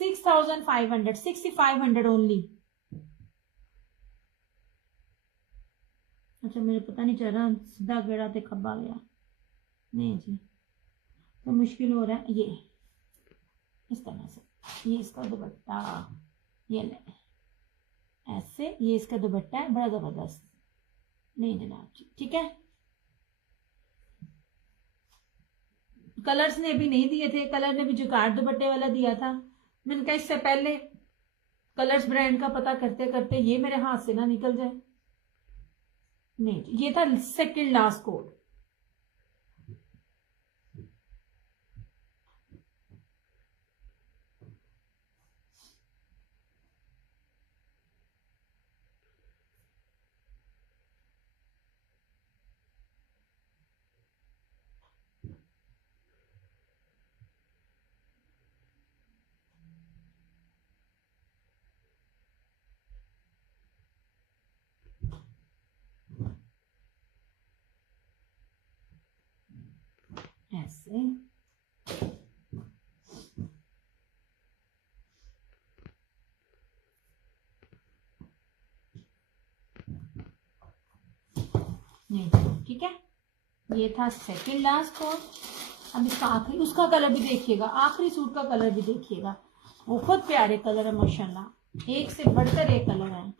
6500, 6500 ओनली। अच्छा मेरे पता नहीं चल रहा सीधा गेड़ा ते खब्बा गया नहीं जी, तो मुश्किल हो रहा है। ये इस तरह से ये इसका दुपट्टा, ये ले ऐसे, ये इसका दुपट्टा है बड़ा जबरदस्त। नहीं जनाब जी ठीक है। कलर्स ने भी नहीं दिए थे, कलर ने भी जुगाड़ दुपट्टे वाला दिया था। मैंने कहा इससे पहले कलर्स ब्रांड का पता करते करते ये मेरे हाथ से ना निकल जाए। नहीं ये था सेकंड लास्ट कोड। ऐसे नहीं ठीक है। ये था सेकंड लास्ट कोड। अब इसका आखिरी, उसका कलर भी देखिएगा, आखिरी सूट का कलर भी देखिएगा, बहुत प्यारे कलर है माशाल्लाह, एक से बढ़कर एक कलर है।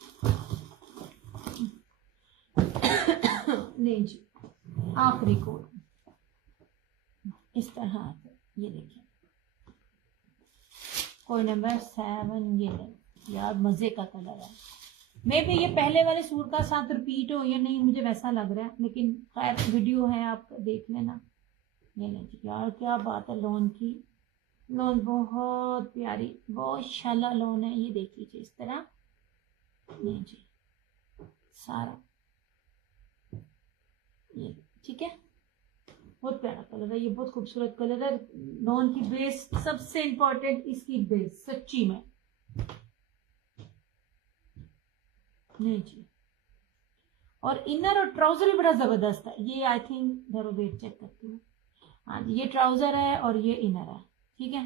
नहीं जी आखिरी कोड इस तरह से, ये देखिए कोई नंबर 7, ये ले यार मजे का कलर है। मे भी ये पहले वाले सूट का साथ रिपीट हो या नहीं, मुझे वैसा लग रहा है, लेकिन खैर वीडियो है आप देख लेना। ये नहीं यार क्या बात है, लोन की, लोन बहुत प्यारी, बहुत शाला लोन है। ये देख लीजिए इस तरह, नहीं जी सारा ये ठीक है, बहुत प्यारा कलर है, ये बहुत खूबसूरत कलर है। लोन की बेस सबसे इंपॉर्टेंट, इसकी बेस सच्ची में नहीं जी। और इनर और ट्राउजर भी बड़ा जबरदस्त है। ये आई थिंक धरो वेट चेक करती हूँ, हाँ जी ये ट्राउजर है और ये इनर है, ठीक है।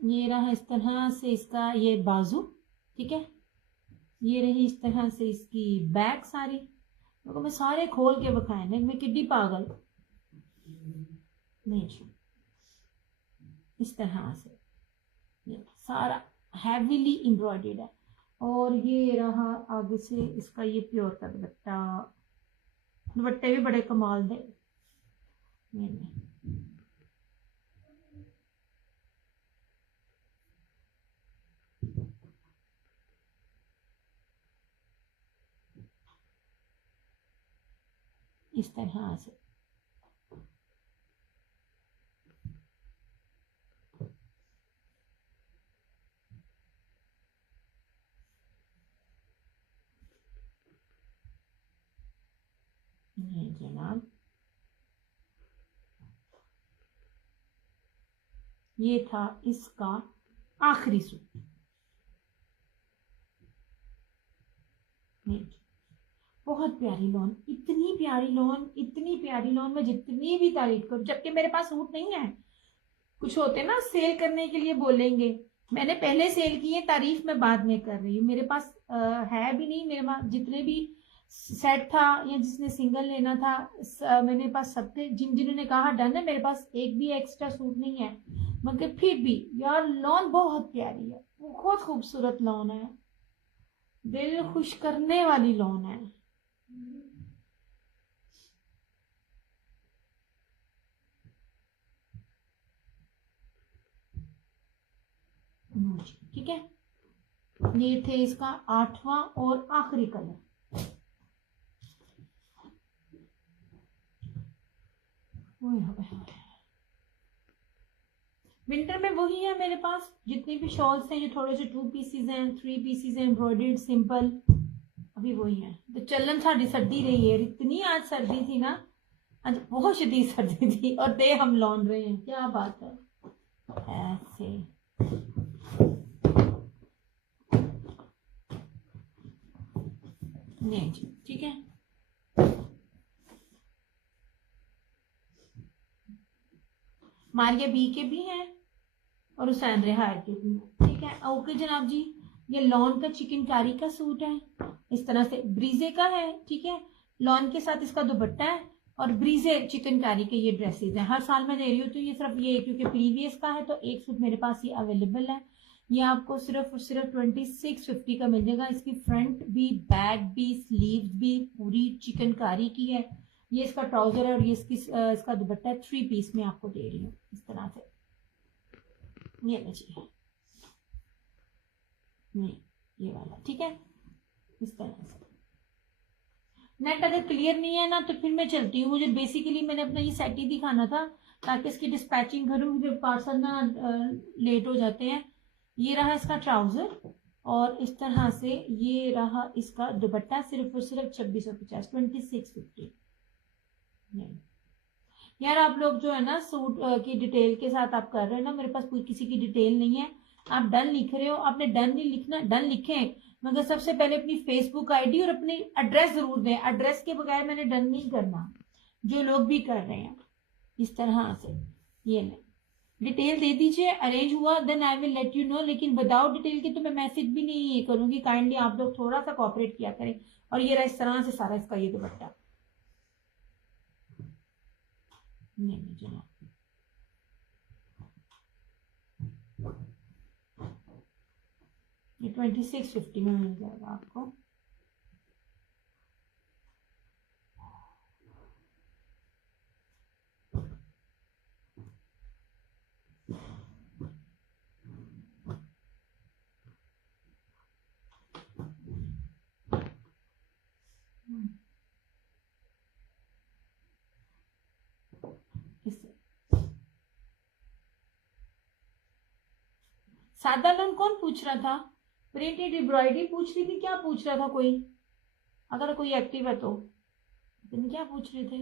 ये रहा इस तरह से इसका ये बाजू, ठीक है। ये रही इस तरह से इसकी बैक सारी, तो मैं सारे खोल के बखाए नहीं, मैं किड्डी पागल नहीं जी। इस तरह से ये सारा हैवीली एम्ब्रॉयडर्ड है। और ये रहा आगे से इसका ये प्योर का दुपट्टा, दुपट्टे भी बड़े कमाल दे। इस तरह से नहीं जनाब, ये था इसका आखिरी सूट। नहीं बहुत प्यारी लोन, इतनी प्यारी लोन, इतनी प्यारी लोन, मैं जितनी भी तारीफ करूं, जबकि मेरे पास सूट नहीं है। कुछ होते ना सेल करने के लिए बोलेंगे, मैंने पहले सेल किए, तारीफ मैं बाद में कर रही हूँ। मेरे पास है भी नहीं, मेरे पास जितने भी सेट था या जिसने सिंगल लेना था मेरे पास सब थे। जिन्होंने कहा डन है, मेरे पास एक भी एक्स्ट्रा सूट नहीं है। मगर फिर भी यार लॉन बहुत प्यारी है, बहुत खूबसूरत लॉन है, दिल खुश करने वाली लॉन है। ठीक है, ये थे इसका 8वां और आखिरी कलर। विंटर में वही है मेरे पास, जितने भी शॉल्स हैं, जो थोड़े से 2 पीसीज हैं, 3 पीसीज हैं, एम्ब्रॉयडर्ड सिंपल, अभी वही है। तो चलन साड़ी सर्दी रही है, इतनी आज सर्दी थी ना, आज बहुत शदीद सर्दी थी, और दे हम लौन रहे हैं, क्या बात है। ऐसे नहीं जी ठीक है, मारिया बी के भी हैं और हुसैन रेहार के भी हैं, ठीक है। है। ओके जनाब जी, ये लॉन का चिकनकारी का सूट है, इस तरह से ब्रीजे का है, ठीक है, लॉन के साथ इसका दुपट्टा है और ब्रीजे चिकनकारी के ये ड्रेसेस हैं। हर साल मैं दे रही हूँ, तो ये सिर्फ ये क्योंकि प्रीवियस का है तो एक सूट मेरे पास ये अवेलेबल है। ये आपको सिर्फ 2650 का मिल जाएगा। इसकी फ्रंट भी, बैक भी, स्लीव्स भी पूरी चिकनकारी की है। ये इसका ट्राउजर है और ये इसका दुपट्टा 3 पीस में आपको दे रही हूँ इस तरह से। ये लीजिए, ये वाला, ठीक है, इस तरह से। नेट अगर क्लियर नहीं है ना तो फिर मैं चलती हूँ। मुझे बेसिकली मैंने अपना ये सेट ही दिखाना था ताकि इसकी डिस्पैचिंग करूँ, जब पार्सल ना लेट हो जाते हैं। ये रहा इसका ट्राउजर और इस तरह से ये रहा इसका दुपट्टा, सिर्फ और सिर्फ 2650, 2650। यार आप लोग जो है ना सूट की डिटेल के साथ आप कर रहे हो ना, मेरे पास कोई किसी की डिटेल नहीं है। आप डन लिख रहे हो, आपने डन नहीं लिखना, डन लिखें मगर सबसे पहले अपनी फेसबुक आईडी और अपनी एड्रेस जरूर दें। एड्रेस के बगैर मैंने डन नहीं करना, जो लोग भी कर रहे हैं इस तरह से। ये नहीं, डिटेल दे दीजिए, अरेंज हुआ then I will let you know, लेकिन विदाउट डिटेल के तो मैं मैसेज भी नहीं करूंगी। काइंडली आप लोग थोड़ा सा कोऑपरेट किया करें। और ये रहा इस तरह से सारा इसका ये दुपट्टा। नहीं जनाब, ये 2650 में मिल जाएगा आपको। सादा लोन कौन पूछ रहा था? प्रिंटेड एम्ब्रॉयडरी पूछ रही थी, क्या पूछ रहा था कोई? अगर कोई एक्टिव है तो क्या पूछ रहे थे?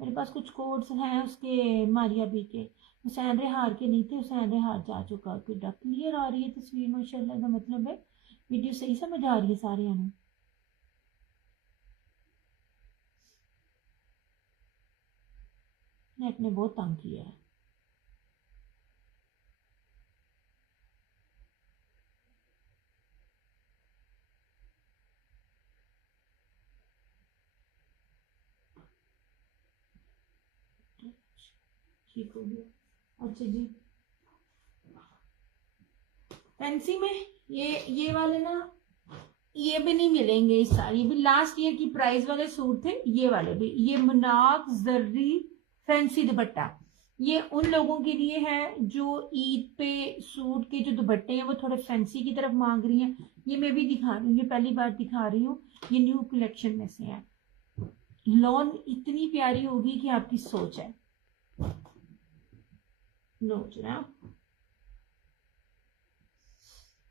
मेरे पास कुछ कोड्स हैं उसके, मारिया बी के, हुसैन रेहार के नहीं थे। हुसैन रेहार जा चुका। क्लियर आ रही है तस्वीर माशाल्लाह का मतलब है वीडियो सही समझ आ रही है सारे ने। नेट ने बहुत तंग किया है। ठीक हो गया। अच्छा जी, फैंसी में ये वाले ना, ये भी नहीं मिलेंगे इस साल। ये भी लास्ट ईयर की प्राइस वाले सूट थे। ये वाले भी, ये मुनाक जर्री फैंसी दुपट्टा, ये उन लोगों के लिए है जो ईद पे सूट के जो दुपट्टे हैं वो थोड़े फैंसी की तरफ मांग रही हैं। ये मैं भी दिखा रही हूँ, ये पहली बार दिखा रही हूँ, ये न्यू कलेक्शन में से है। लॉन इतनी प्यारी होगी कि आपकी सोच है। लो जनाब,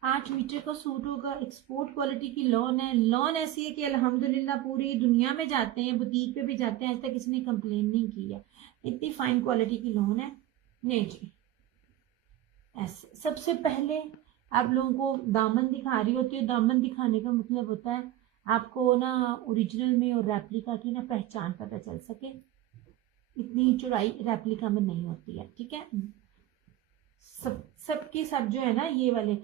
8 मीटर का सूट होगा, एक्सपोर्ट क्वालिटी की लॉन है। लॉन ऐसी है कि अल्हम्दुलिल्लाह पूरी दुनिया में जाते हैं, बुटीक पे भी जाते हैं, आज तक किसी ने कंप्लेन नहीं की है। इतनी फाइन क्वालिटी की लॉन है। नहीं जी, ऐसे सबसे पहले आप लोगों को दामन दिखा रही होती है। दामन दिखाने का मतलब होता है आपको ना ओरिजिनल में और रेप्लिका की ना पहचान पता चल सके। इतनी चौड़ाई रेप्लिका में नहीं होती है, ठीक है। सबके सब जो है ना ये वाले,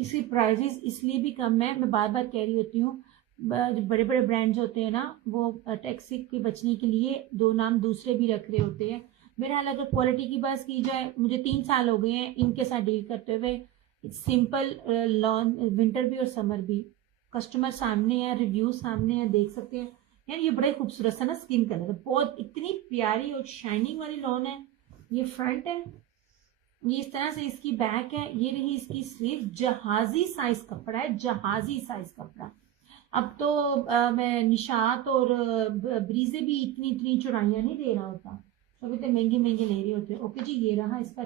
इसी प्राइजेस इसलिए भी कम है। मैं बार बार कह रही होती हूँ, बड़े बड़े ब्रांड्स होते हैं ना वो टैक्स के बचने के लिए दो नाम दूसरे भी रख रहे होते हैं। मेरे हाल अगर क्वालिटी की बात की जाए, मुझे 3 साल हो गए हैं इनके साथ डील करते हुए। सिंपल लॉन, विंटर भी और समर भी, कस्टमर सामने है, रिव्यू सामने है, देख सकते हैं। यार ये बड़े खूबसूरत सा ना स्किन कलर है, बहुत इतनी प्यारी और शाइनिंग वाली लॉन है। ये फ्रंट है, ये इस तरह से इसकी बैक है, ये रही इसकी स्लीव। जहाजी साइज कपड़ा है, जहाजी साइज कपड़ा। अब तो मैं निशात और ब्रीजे भी इतनी इतनी चौड़ाइयाँ नहीं दे रहा होता, कभी तो महंगे महंगे ले रहे होते। ओके जी, ये रहा इसका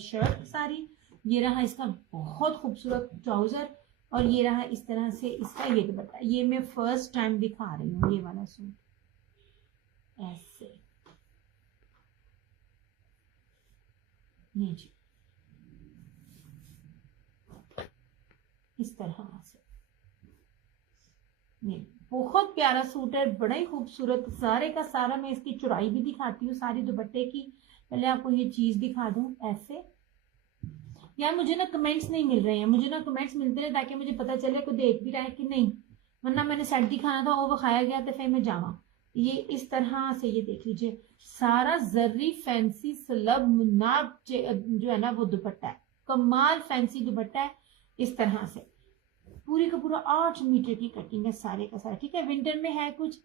शर्ट सारी, ये रहा इसका बहुत खूबसूरत ट्राउजर और ये रहा इस तरह से इसका ये दुपट्टा। ये मैं फर्स्ट टाइम दिखा रही हूँ ये वाला सूट ऐसे। नहीं जी, इस तरह से। नहीं, बहुत प्यारा सूट है, बड़ा ही खूबसूरत सारे का सारा। मैं इसकी चौड़ाई भी दिखाती हूँ सारी दुपट्टे की। पहले आपको ये चीज दिखा दूं ऐसे, यार मुझे ना कमेंट्स नहीं मिल रहे हैं, मुझे ना कमेंट्स मिलते रहे ताकि मुझे पता चले कोई देख भी रहा है कि नहीं, वरना मैंने सेट दिखाना था वो खाया गया तो फिर मैं जावा। ये इस तरह से ये देख लीजिए, सारा जर्री फैंसी सलब मुनाब जो है ना वो दुपट्टा है, कमाल फैंसी दुपट्टा है। इस तरह से पूरी का पूरा 8 मीटर की कटिंग है सारे का सारा। ठीक है, विंटर में है कुछ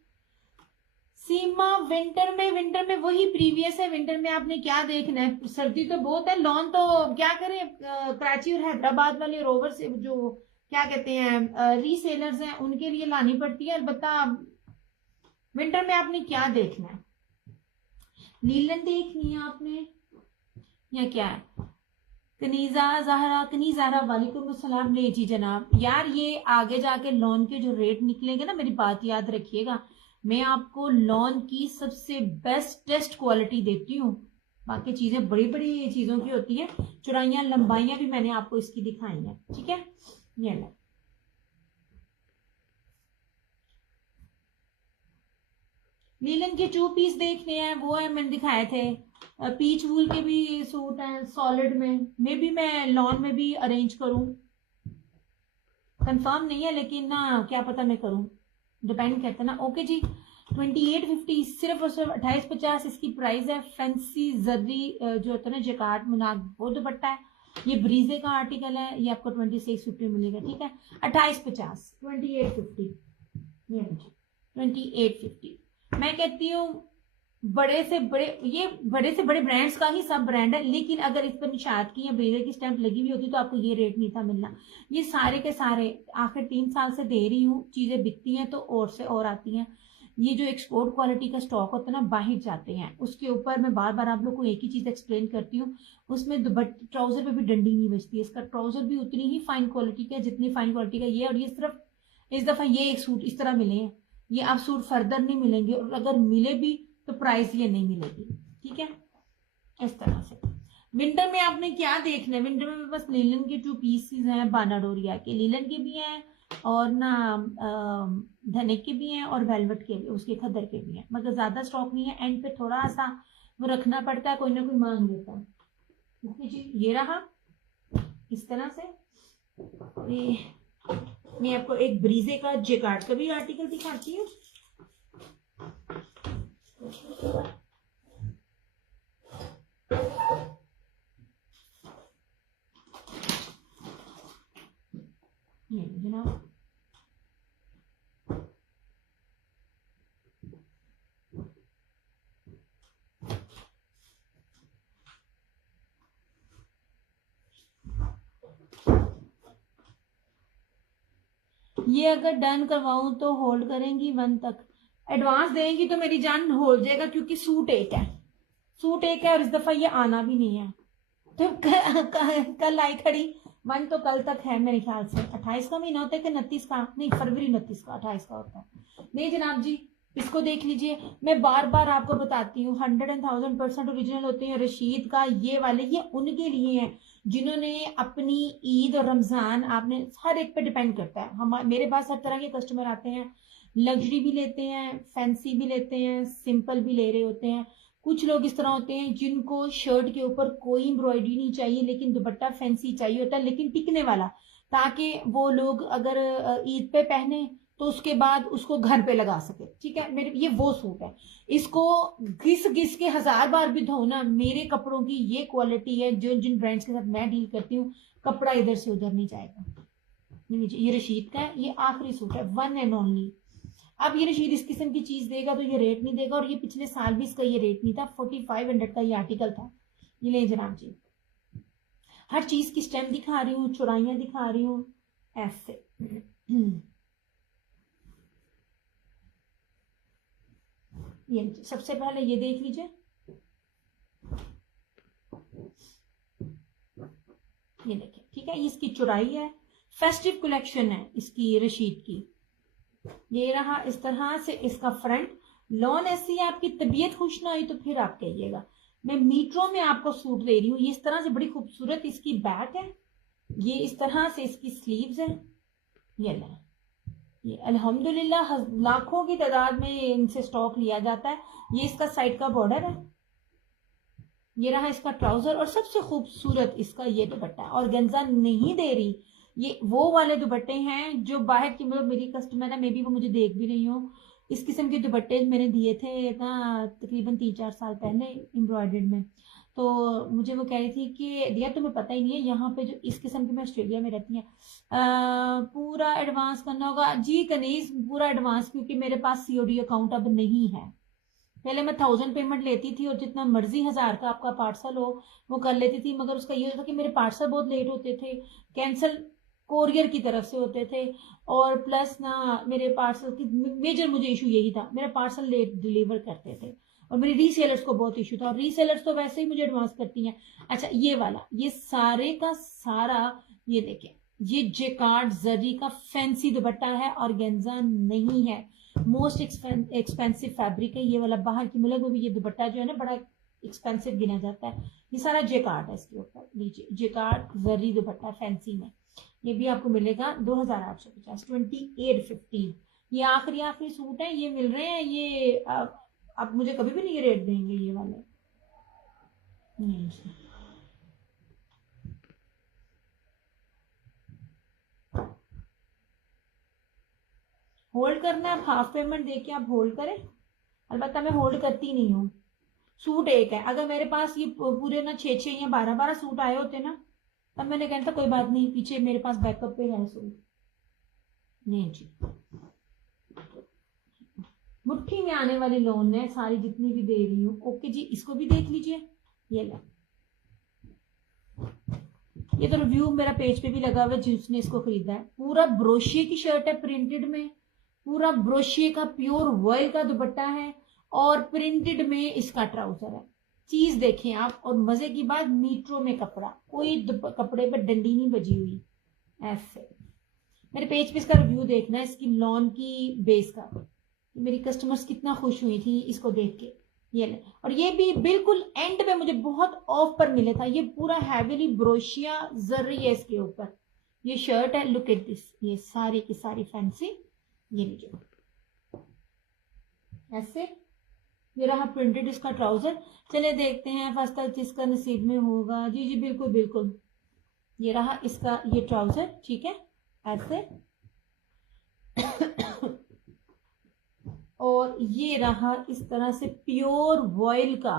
सीमा, विंटर में वही प्रीवियस है। विंटर में आपने क्या देखना है, सर्दी तो बहुत है, लॉन तो क्या करें, कराची और हैदराबाद वाले रोवर से जो क्या कहते हैं रीसेलर्स हैं उनके लिए लानी पड़ती है। अलबत्ता विंटर में आपने क्या देखना है, नीलन देखनी है आपने या क्या है, कनीजा वालेकुम अस्सलाम। ले जी जनाब, यार ये आगे जाके लॉन के जो रेट निकलेंगे ना, मेरी बात याद रखिएगा, मैं आपको लॉन की सबसे बेस्टेस्ट क्वालिटी देती हूँ। बाकी चीजें बड़ी बड़ी चीजों की होती है, चौड़ाइयां लंबाइयां भी मैंने आपको इसकी दिखाई है। ठीक है, ये लो नीलन के 2 पीस देखने हैं, वो है मैंने दिखाए थे। पीच वूल के भी सूट हैं सॉलिड में, मे भी मैं लॉन में भी अरेंज करूं, कंफर्म नहीं है लेकिन ना क्या पता मैं करूं, डिपेंड करता ना। ओके जी, 2850 सिर्फ और सिर्फ 2850 इसकी प्राइस है। फैंसी जर्री जो होता है ना जकार्ड मुनाग वो दुपट्टा है, ये ब्रीजे का आर्टिकल है, ये आपको 2650 मिलेगा। ठीक है, 2850 2850 ये 2850। मैं कहती हूँ बड़े से बड़े ब्रांड्स का ही सब ब्रांड है, लेकिन अगर इस पर निशात की या ब्रीजे की स्टैंप लगी हुई होती तो आपको ये रेट नहीं था मिलना। ये सारे के सारे आखिर 3 साल से दे रही हूँ, चीजें बिकती हैं तो और से और आती हैं। ये जो एक्सपोर्ट क्वालिटी का स्टॉक होता है ना, बाहर जाते हैं, उसके ऊपर मैं बार बार आप लोग को एक ही चीज एक्सप्लेन करती हूँ, उसमें ट्राउजर पे भी डंडी नहीं बचती है। इसका ट्राउजर भी उतनी ही फाइन क्वालिटी का जितनी फाइन क्वालिटी का ये, और ये सिर्फ इस दफा ये एक सूट इस तरह मिले हैं, ये आप सूट फर्दर नहीं मिलेंगे, और अगर मिले भी तो प्राइस ये नहीं मिलेगी। ठीक है, इस तरह से। विंटर में आपने क्या देखना है, विंटर में बस लीलन के 2 पीसेस हैं, बानाडोरिया के लीलन के भी हैं और ना धनिक के भी हैं और वेलवेट के भी, उसके खदर के भी हैं, मगर ज्यादा स्टॉक नहीं है। एंड पे थोड़ा सा वो रखना पड़ता है, कोई ना कोई मांग लेता है। ये रहा इस तरह से। मैं आपको एक ब्रीजे का जेकार्ड का भी आर्टिकल दिखाती हूँ। ये जनाब ये अगर डन करवाऊं तो होल्ड करेंगी 1 तक, एडवांस देंगी तो मेरी जान हो जाएगा, क्योंकि सूट एक है और इस दफा ये आना भी नहीं है, तो कल आई खड़ी 1 तो कल तक है मेरे ख्याल से। 28 का महीना होता है कि 29 का, नहीं फरवरी 29 का, 28 का होता है। नहीं जनाब जी, इसको देख लीजिए, मैं बार बार आपको बताती हूँ 100,000% ओरिजिनल होते हैं। रशीद का ये वाले ये उनके लिए हैं जिन्होंने अपनी ईद और रमजान, आपने हर एक पे डिपेंड करता है। हम मेरे पास हर तरह के कस्टमर आते हैं, लग्जरी भी लेते हैं, फैंसी भी लेते हैं, सिंपल भी ले रहे होते हैं। कुछ लोग इस तरह होते हैं जिनको शर्ट के ऊपर कोई एम्ब्रॉयडरी नहीं चाहिए लेकिन दुपट्टा फैंसी चाहिए होता है, लेकिन टिकने वाला, ताकि वो लोग अगर ईद पे पहने तो उसके बाद उसको घर पे लगा सके। ठीक है, मेरे ये वो सूट है, इसको घिस घिस के 1000 बार भी धो ना, मेरे कपड़ों की ये क्वालिटी है, जो जिन ब्रांड्स के साथ मैं डील करती हूँ, कपड़ा इधर से उधर नहीं जाएगा। ये रशीद का है, ये आखिरी सूट है, 1 एंड ओनली। अब ये रशीद इस किस्म की चीज देगा तो ये रेट नहीं देगा, और ये पिछले साल भी इसका ये रेट नहीं था, 4500 का ये आर्टिकल था। ये ले जनाब जी, हर चीज की स्टेम दिखा रही हूँ, चौड़ाइयां दिखा रही हूँ ऐसे। ये सबसे पहले ये देख लीजिए, ये देखिए। ठीक है, इसकी चौड़ाई है, फेस्टिव कलेक्शन है इसकी रशीद की। ये रहा इस तरह से इसका फ्रंट। लॉन ऐसी है, आपकी तबीयत खुश ना हुई तो फिर आप कहिएगा। मैं मीटरों में आपको सूट दे रही हूँ, ये इस तरह से बड़ी खूबसूरत इसकी बैक है, ये इस तरह से इसकी स्लीव्स है। ये अल्हम्दुलिल्लाह लाखों की तादाद में इनसे स्टॉक लिया जाता है। ये इसका साइड का बॉर्डर है, ये रहा इसका ट्राउजर और सबसे खूबसूरत इसका ये दुपट्टा है। और गंजा नहीं दे रही, ये वो वाले दुपट्टे हैं जो बाहर की, मतलब मेरी कस्टमर है, मे बी वो मुझे देख भी रही हो, इस किस्म के दुपट्टे मैंने दिए थे ना तकरीबन 3-4 साल पहले एम्ब्रॉयडर्ड में। तो मुझे वो कह रही थी कि दिया तुम्हें पता ही नहीं है यहाँ पे जो इस किस्म की, मैं ऑस्ट्रेलिया में रहती है, पूरा एडवांस करना होगा जी कनीज, पूरा एडवांस, क्योंकि मेरे पास सीओडी अकाउंट अब नहीं है। पहले मैं 1000 पेमेंट लेती थी और जितना मर्जी 1000 का आपका पार्सल हो वो कर लेती थी, मगर उसका ये होता कि मेरे पार्सल बहुत लेट होते थे, कैंसिल कोरियर की तरफ से होते थे, और प्लस ना मेरे पार्सल की मेजर मुझे इशू यही था, मेरा पार्सल लेट डिलीवर करते थे, और मेरे रीसेलर्स को बहुत इशू था, और रीसेलर्स तो वैसे ही मुझे एडवांस करती हैं। अच्छा ये वाला, ये सारे का सारा, ये देखें, ये जेकार्ड जरी का फैंसी दुपट्टा है, और गेंजा नहीं है, मोस्ट एक्सपेंसिव फैब्रिक है ये वाला। बाहर की मुल्क में भी ये दुपट्टा जो है ना बड़ा एक्सपेंसिव गिना जाता है। ये सारा जेकार्ड है, इसके ऊपर नीचे जेकार्ड जरी दुपट्टा फैंसी में, ये भी आपको मिलेगा 2850, 2850। ये आखिरी सूट है, ये मिल रहे हैं, ये आप मुझे कभी भी नहीं ये रेट देंगे ये वाले, नहीं। होल्ड करना है, आप हाफ पेमेंट देके आप होल्ड करें, अलबत्ता मैं होल्ड करती नहीं हूँ। सूट एक है, अगर मेरे पास ये पूरे ना 6-6 या 12-12 सूट आए होते ना, तब मैंने कहना था कोई बात नहीं, पीछे मेरे पास बैकअप पे है सूट। नहीं जी, मुट्ठी में आने वाली लोन है सारी जितनी भी दे रही हूँ। ओके जी, इसको भी देख लीजिए, ये ले, ये तो रिव्यू मेरा पेज पे भी लगा हुआ है जिसने इसको खरीदा है। पूरा ब्रोशिये की शर्ट है प्रिंटेड में, पूरा ब्रोशिये का प्योर वॉयल का दुपट्टा है, और प्रिंटेड में इसका ट्राउजर है। चीज देखें आप, और मजे की बात मीटरों में कपड़ा, कोई कपड़े पर डंडी नहीं बजी हुई ऐसे। मेरे पेज पे इसका रिव्यू देखना, इसकी लॉन की बेस का, मेरी कस्टमर्स कितना खुश हुई थी इसको देख के। ये ले, और ये भी बिल्कुल एंड पे मुझे बहुत ऑफ पर मिले था, ये पूरा हैवीली ब्रोशिया जर्री है इसके ऊपर। ये शर्ट है, लुक एट दिस, ये सारी की सारी फैंसी, ये लीजिए ऐसे। ये रहा प्रिंटेड इसका ट्राउजर। चले देखते हैं फर्स्ट तक जिसका नसीब में होगा। जी जी बिल्कुल बिल्कुल, ये रहा इसका ये ट्राउजर, ठीक है ऐसे। और ये रहा इस तरह से प्योर वॉयल का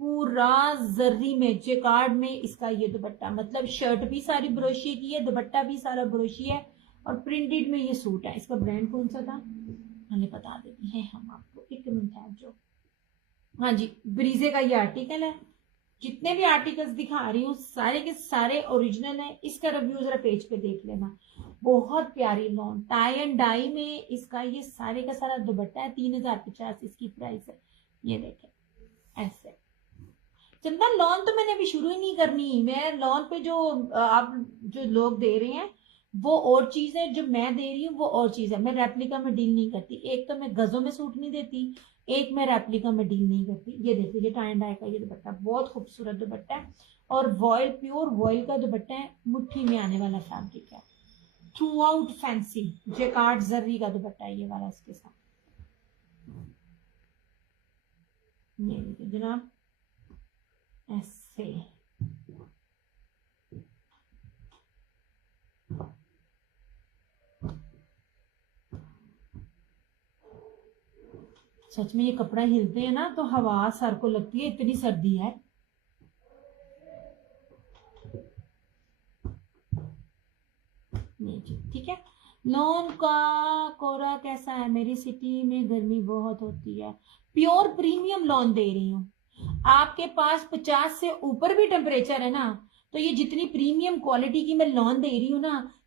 पूरा जर्री में जेकार्ड में इसका ये दुपट्टा, मतलब शर्ट भी सारी ब्रोशिये की है, दुपट्टा भी सारा ब्रोशिये है, और प्रिंटेड में ये सूट है। इसका ब्रांड कौन सा था मैंने बता देती है हम आपको, एक मिनट है जो, हाँ जी ब्रीजे का ये आर्टिकल है। जितने भी आर्टिकल्स दिखा रही हूँ सारे के सारे ओरिजिनल है। इसका रिव्यू जरा पेज पे देख लेना, बहुत प्यारी लॉन टाई एंड डाई में इसका ये सारे का सारा दुपट्टा है। 3050 इसकी प्राइस है, ये देखें ऐसे। चंदा लॉन तो मैंने अभी शुरू ही नहीं करनी, मैं लॉन पे जो आप जो लोग दे रहे हैं वो और चीज है, जो मैं दे रही हूँ वो और चीज है। मैं रेप्लिका में डील नहीं करती, एक तो मैं गजों में सूट नहीं देती, एक मैं रेप्लिका में डील नहीं करती। ये देखिए ये टाई एंड डाई का ये दुपट्टा बहुत खूबसूरत दुपट्टा है, और वॉयल प्योर वॉयल का दुपट्टा है, मुट्ठी में आने वाला फैब्रिक है, थ्रू आउट फैंसी जेकार्ड जर्री का दुपट्टा है ये वाला इसके साथ। ये देखिए जनाब ऐसे। सच में ये कपड़ा हिलते हैं ना तो हवा सर को लगती है, इतनी सर्दी है। ठीक है। लॉन का कोरा कैसा है? मेरी सिटी में गर्मी बहुत होती है। प्योर प्रीमियम लॉन दे रही हूँ। आपके पास 50 से ऊपर भी टेम्परेचर है ना, तो ये जितनी प्रीमियम क्वालिटी की मैं लॉन दे रही हूँ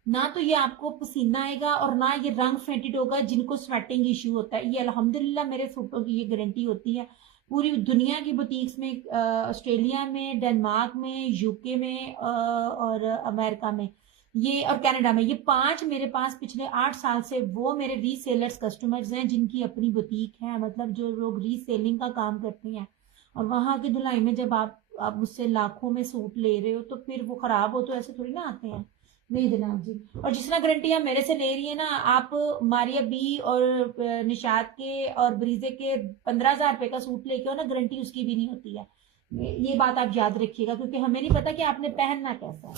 ना तो ये आपको पसीना आएगा और ना ये रंग फेंटेड होगा। जिनको स्वेटिंग इश्यू होता है, ये अल्हम्दुलिल्लाह मेरे सूटों की ये गारंटी होती है। पूरी दुनिया की बुटीक्स में, ऑस्ट्रेलिया में, डेनमार्क में, यूके में और अमेरिका में ये, और कनाडा में, ये 5 मेरे पास पिछले 8 साल से वो मेरे रीसेलर्स कस्टमर्स हैं जिनकी अपनी बुटीक है, मतलब जो लोग रीसेलिंग का काम करते हैं। और वहां की धुलाई में जब आप मुझसे लाखों में सूट ले रहे हो तो फिर वो खराब हो तो ऐसे थोड़ी ना आते हैं। नहीं जनाब जी, और जिस ना गारंटी आप मेरे से ले रही है ना, आप मारिया बी और निशात के और ब्रीजे के 15,000 रुपए का सूट लेके हो ना, गारंटी उसकी भी नहीं होती है। ये बात आप याद रखिएगा, क्योंकि हमें नहीं पता कि आपने पहनना कैसा है।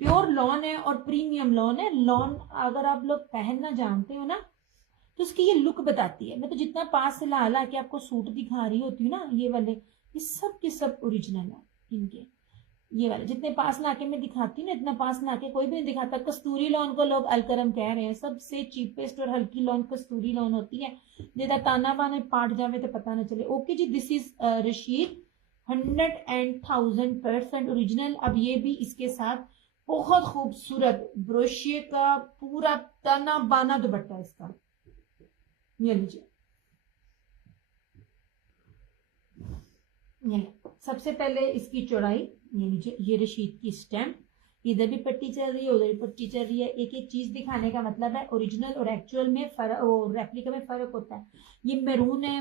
प्योर लॉन है और प्रीमियम लॉन है। लॉन अगर आप लोग पहनना जानते हो ना, तो उसकी ये लुक बताती है। मैं तो जितना पास से ला ला के आपको सूट दिखा रही होती हूँ ना, ये वाले, ये सब के सब ओरिजिनल है इनके। ये वाले जितने पास ला के मैं दिखाती हूँ ना, इतना पास ला के कोई भी नहीं दिखाता। कस्तूरी लॉन को लोग अलकरम कह रहे हैं, सबसे चीपेस्ट और हल्की लॉन कस्तूरी लॉन होती है। जेदा ताना बाने पाट जावे तो पता ना चले। ओके जी, दिस इज रशीद 100,000% ओरिजिनल। अब ये भी इसके साथ बहुत खूबसूरत ब्रोशिए का पूरा तना बाना दुपट्टा इसका। ये लीजिए, ये सबसे पहले इसकी चौड़ाई, ये लीजिए, ये रशीद की स्टैम्प, इधर भी पट्टी चल रही है, उधर भी पट्टी चल रही है। एक एक चीज दिखाने का मतलब है ओरिजिनल और एक्चुअल में फर्क, रेप्लिका में फर्क होता है। ये मैरून है,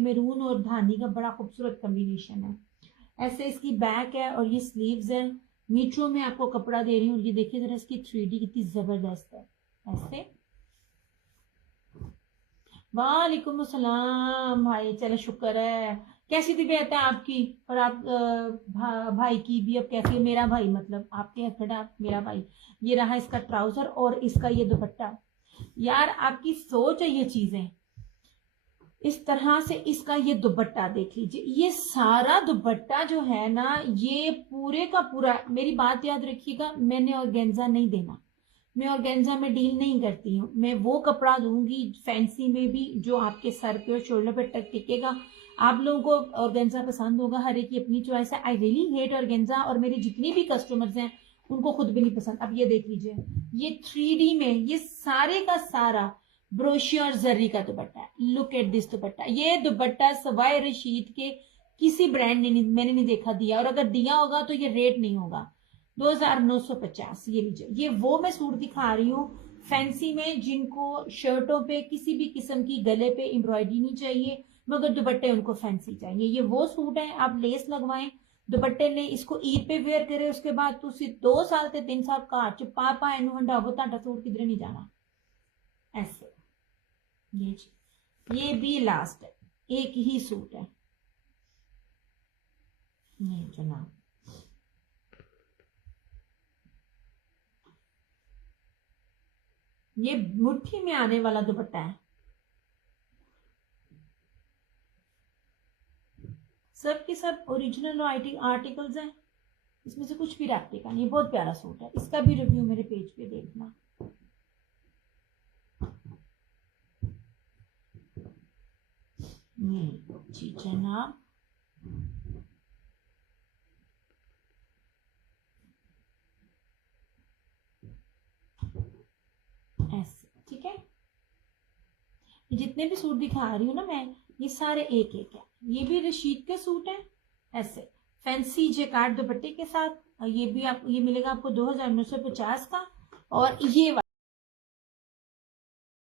मैरून और धानी का बड़ा खूबसूरत कॉम्बिनेशन है। ऐसे इसकी बैक है और ये स्लीव्स है। मीटरों में आपको कपड़ा दे रही हूँ, ये देखिए जरा इसकी 3D कितनी जबरदस्त है। ऐसे, वालेकुम अस्सलाम भाई, चलो शुक्र है। कैसी तबीयत है आपकी? और आप भाई की भी अब कैसी है? मेरा भाई मतलब आपके हस्बैंड, आप मेरा भाई। ये रहा इसका ट्राउजर और इसका ये दुपट्टा। यार आपकी सोच है ये चीजें। इस तरह से इसका ये दुपट्टा देख लीजिए। ये सारा दुपट्टा जो है ना, ये पूरे का पूरा, मेरी बात याद रखिएगा, मैंने ऑर्गेन्जा नहीं देना। मैं ऑर्गेन्जा में डील नहीं करती हूँ। मैं वो कपड़ा दूंगी फैंसी में भी जो आपके सर पे और शोल्डर पे टक टिकेगा। आप लोगों को ऑर्गेन्जा पसंद होगा, हर एक की अपनी चॉइस है। आई रियली हेट ऑर्गेन्जा, और मेरे जितने भी कस्टमर्स हैं उनको खुद भी नहीं पसंद। अब ये देख लीजिए, ये 3D में ये सारे का सारा ब्रोशिया और जरी का दुपट्टा है। लुक एट दिस दुपट्टा। ये दुपट्टा सवाए रशीद के किसी ब्रांड ने नहीं, मैंने नहीं देखा दिया, और अगर दिया होगा तो ये रेट नहीं होगा। 2,950। ये लीजिए, ये वो मैं सूट दिखा रही हूँ फैंसी में, जिनको शर्टों पे किसी भी किस्म की गले पे एम्ब्रॉयडरी नहीं चाहिए, मगर दुपट्टे उनको फैंसी चाहिए। ये वो सूट है, आप लेस लगवाएं, दुपट्टे लें, इसको ईद पे वेयर करें, उसके बाद तुसी 2 साल से 3 साल घर च पा पाए हंडावो, ताडा सूट किधरे नहीं जाना। ऐसे ये भी लास्ट है, एक ही सूट है ये जनाब। ये मुट्ठी में आने वाला दुपट्टा है। सब के सब ओरिजिनल आर्टिकल्स हैं, इसमें से कुछ भी रेप्लिका नहीं। बहुत प्यारा सूट है, इसका भी रिव्यू मेरे पेज पे देखना। जी जनाब, ऐसे ठीक है। जितने भी सूट दिखा रही हूँ ना मैं, ये सारे एक एक है। ये भी रशीद के सूट है, ऐसे फैंसी जेकार्ड दुपट्टे के साथ। ये भी आप, ये मिलेगा आपको 2,950 का। और ये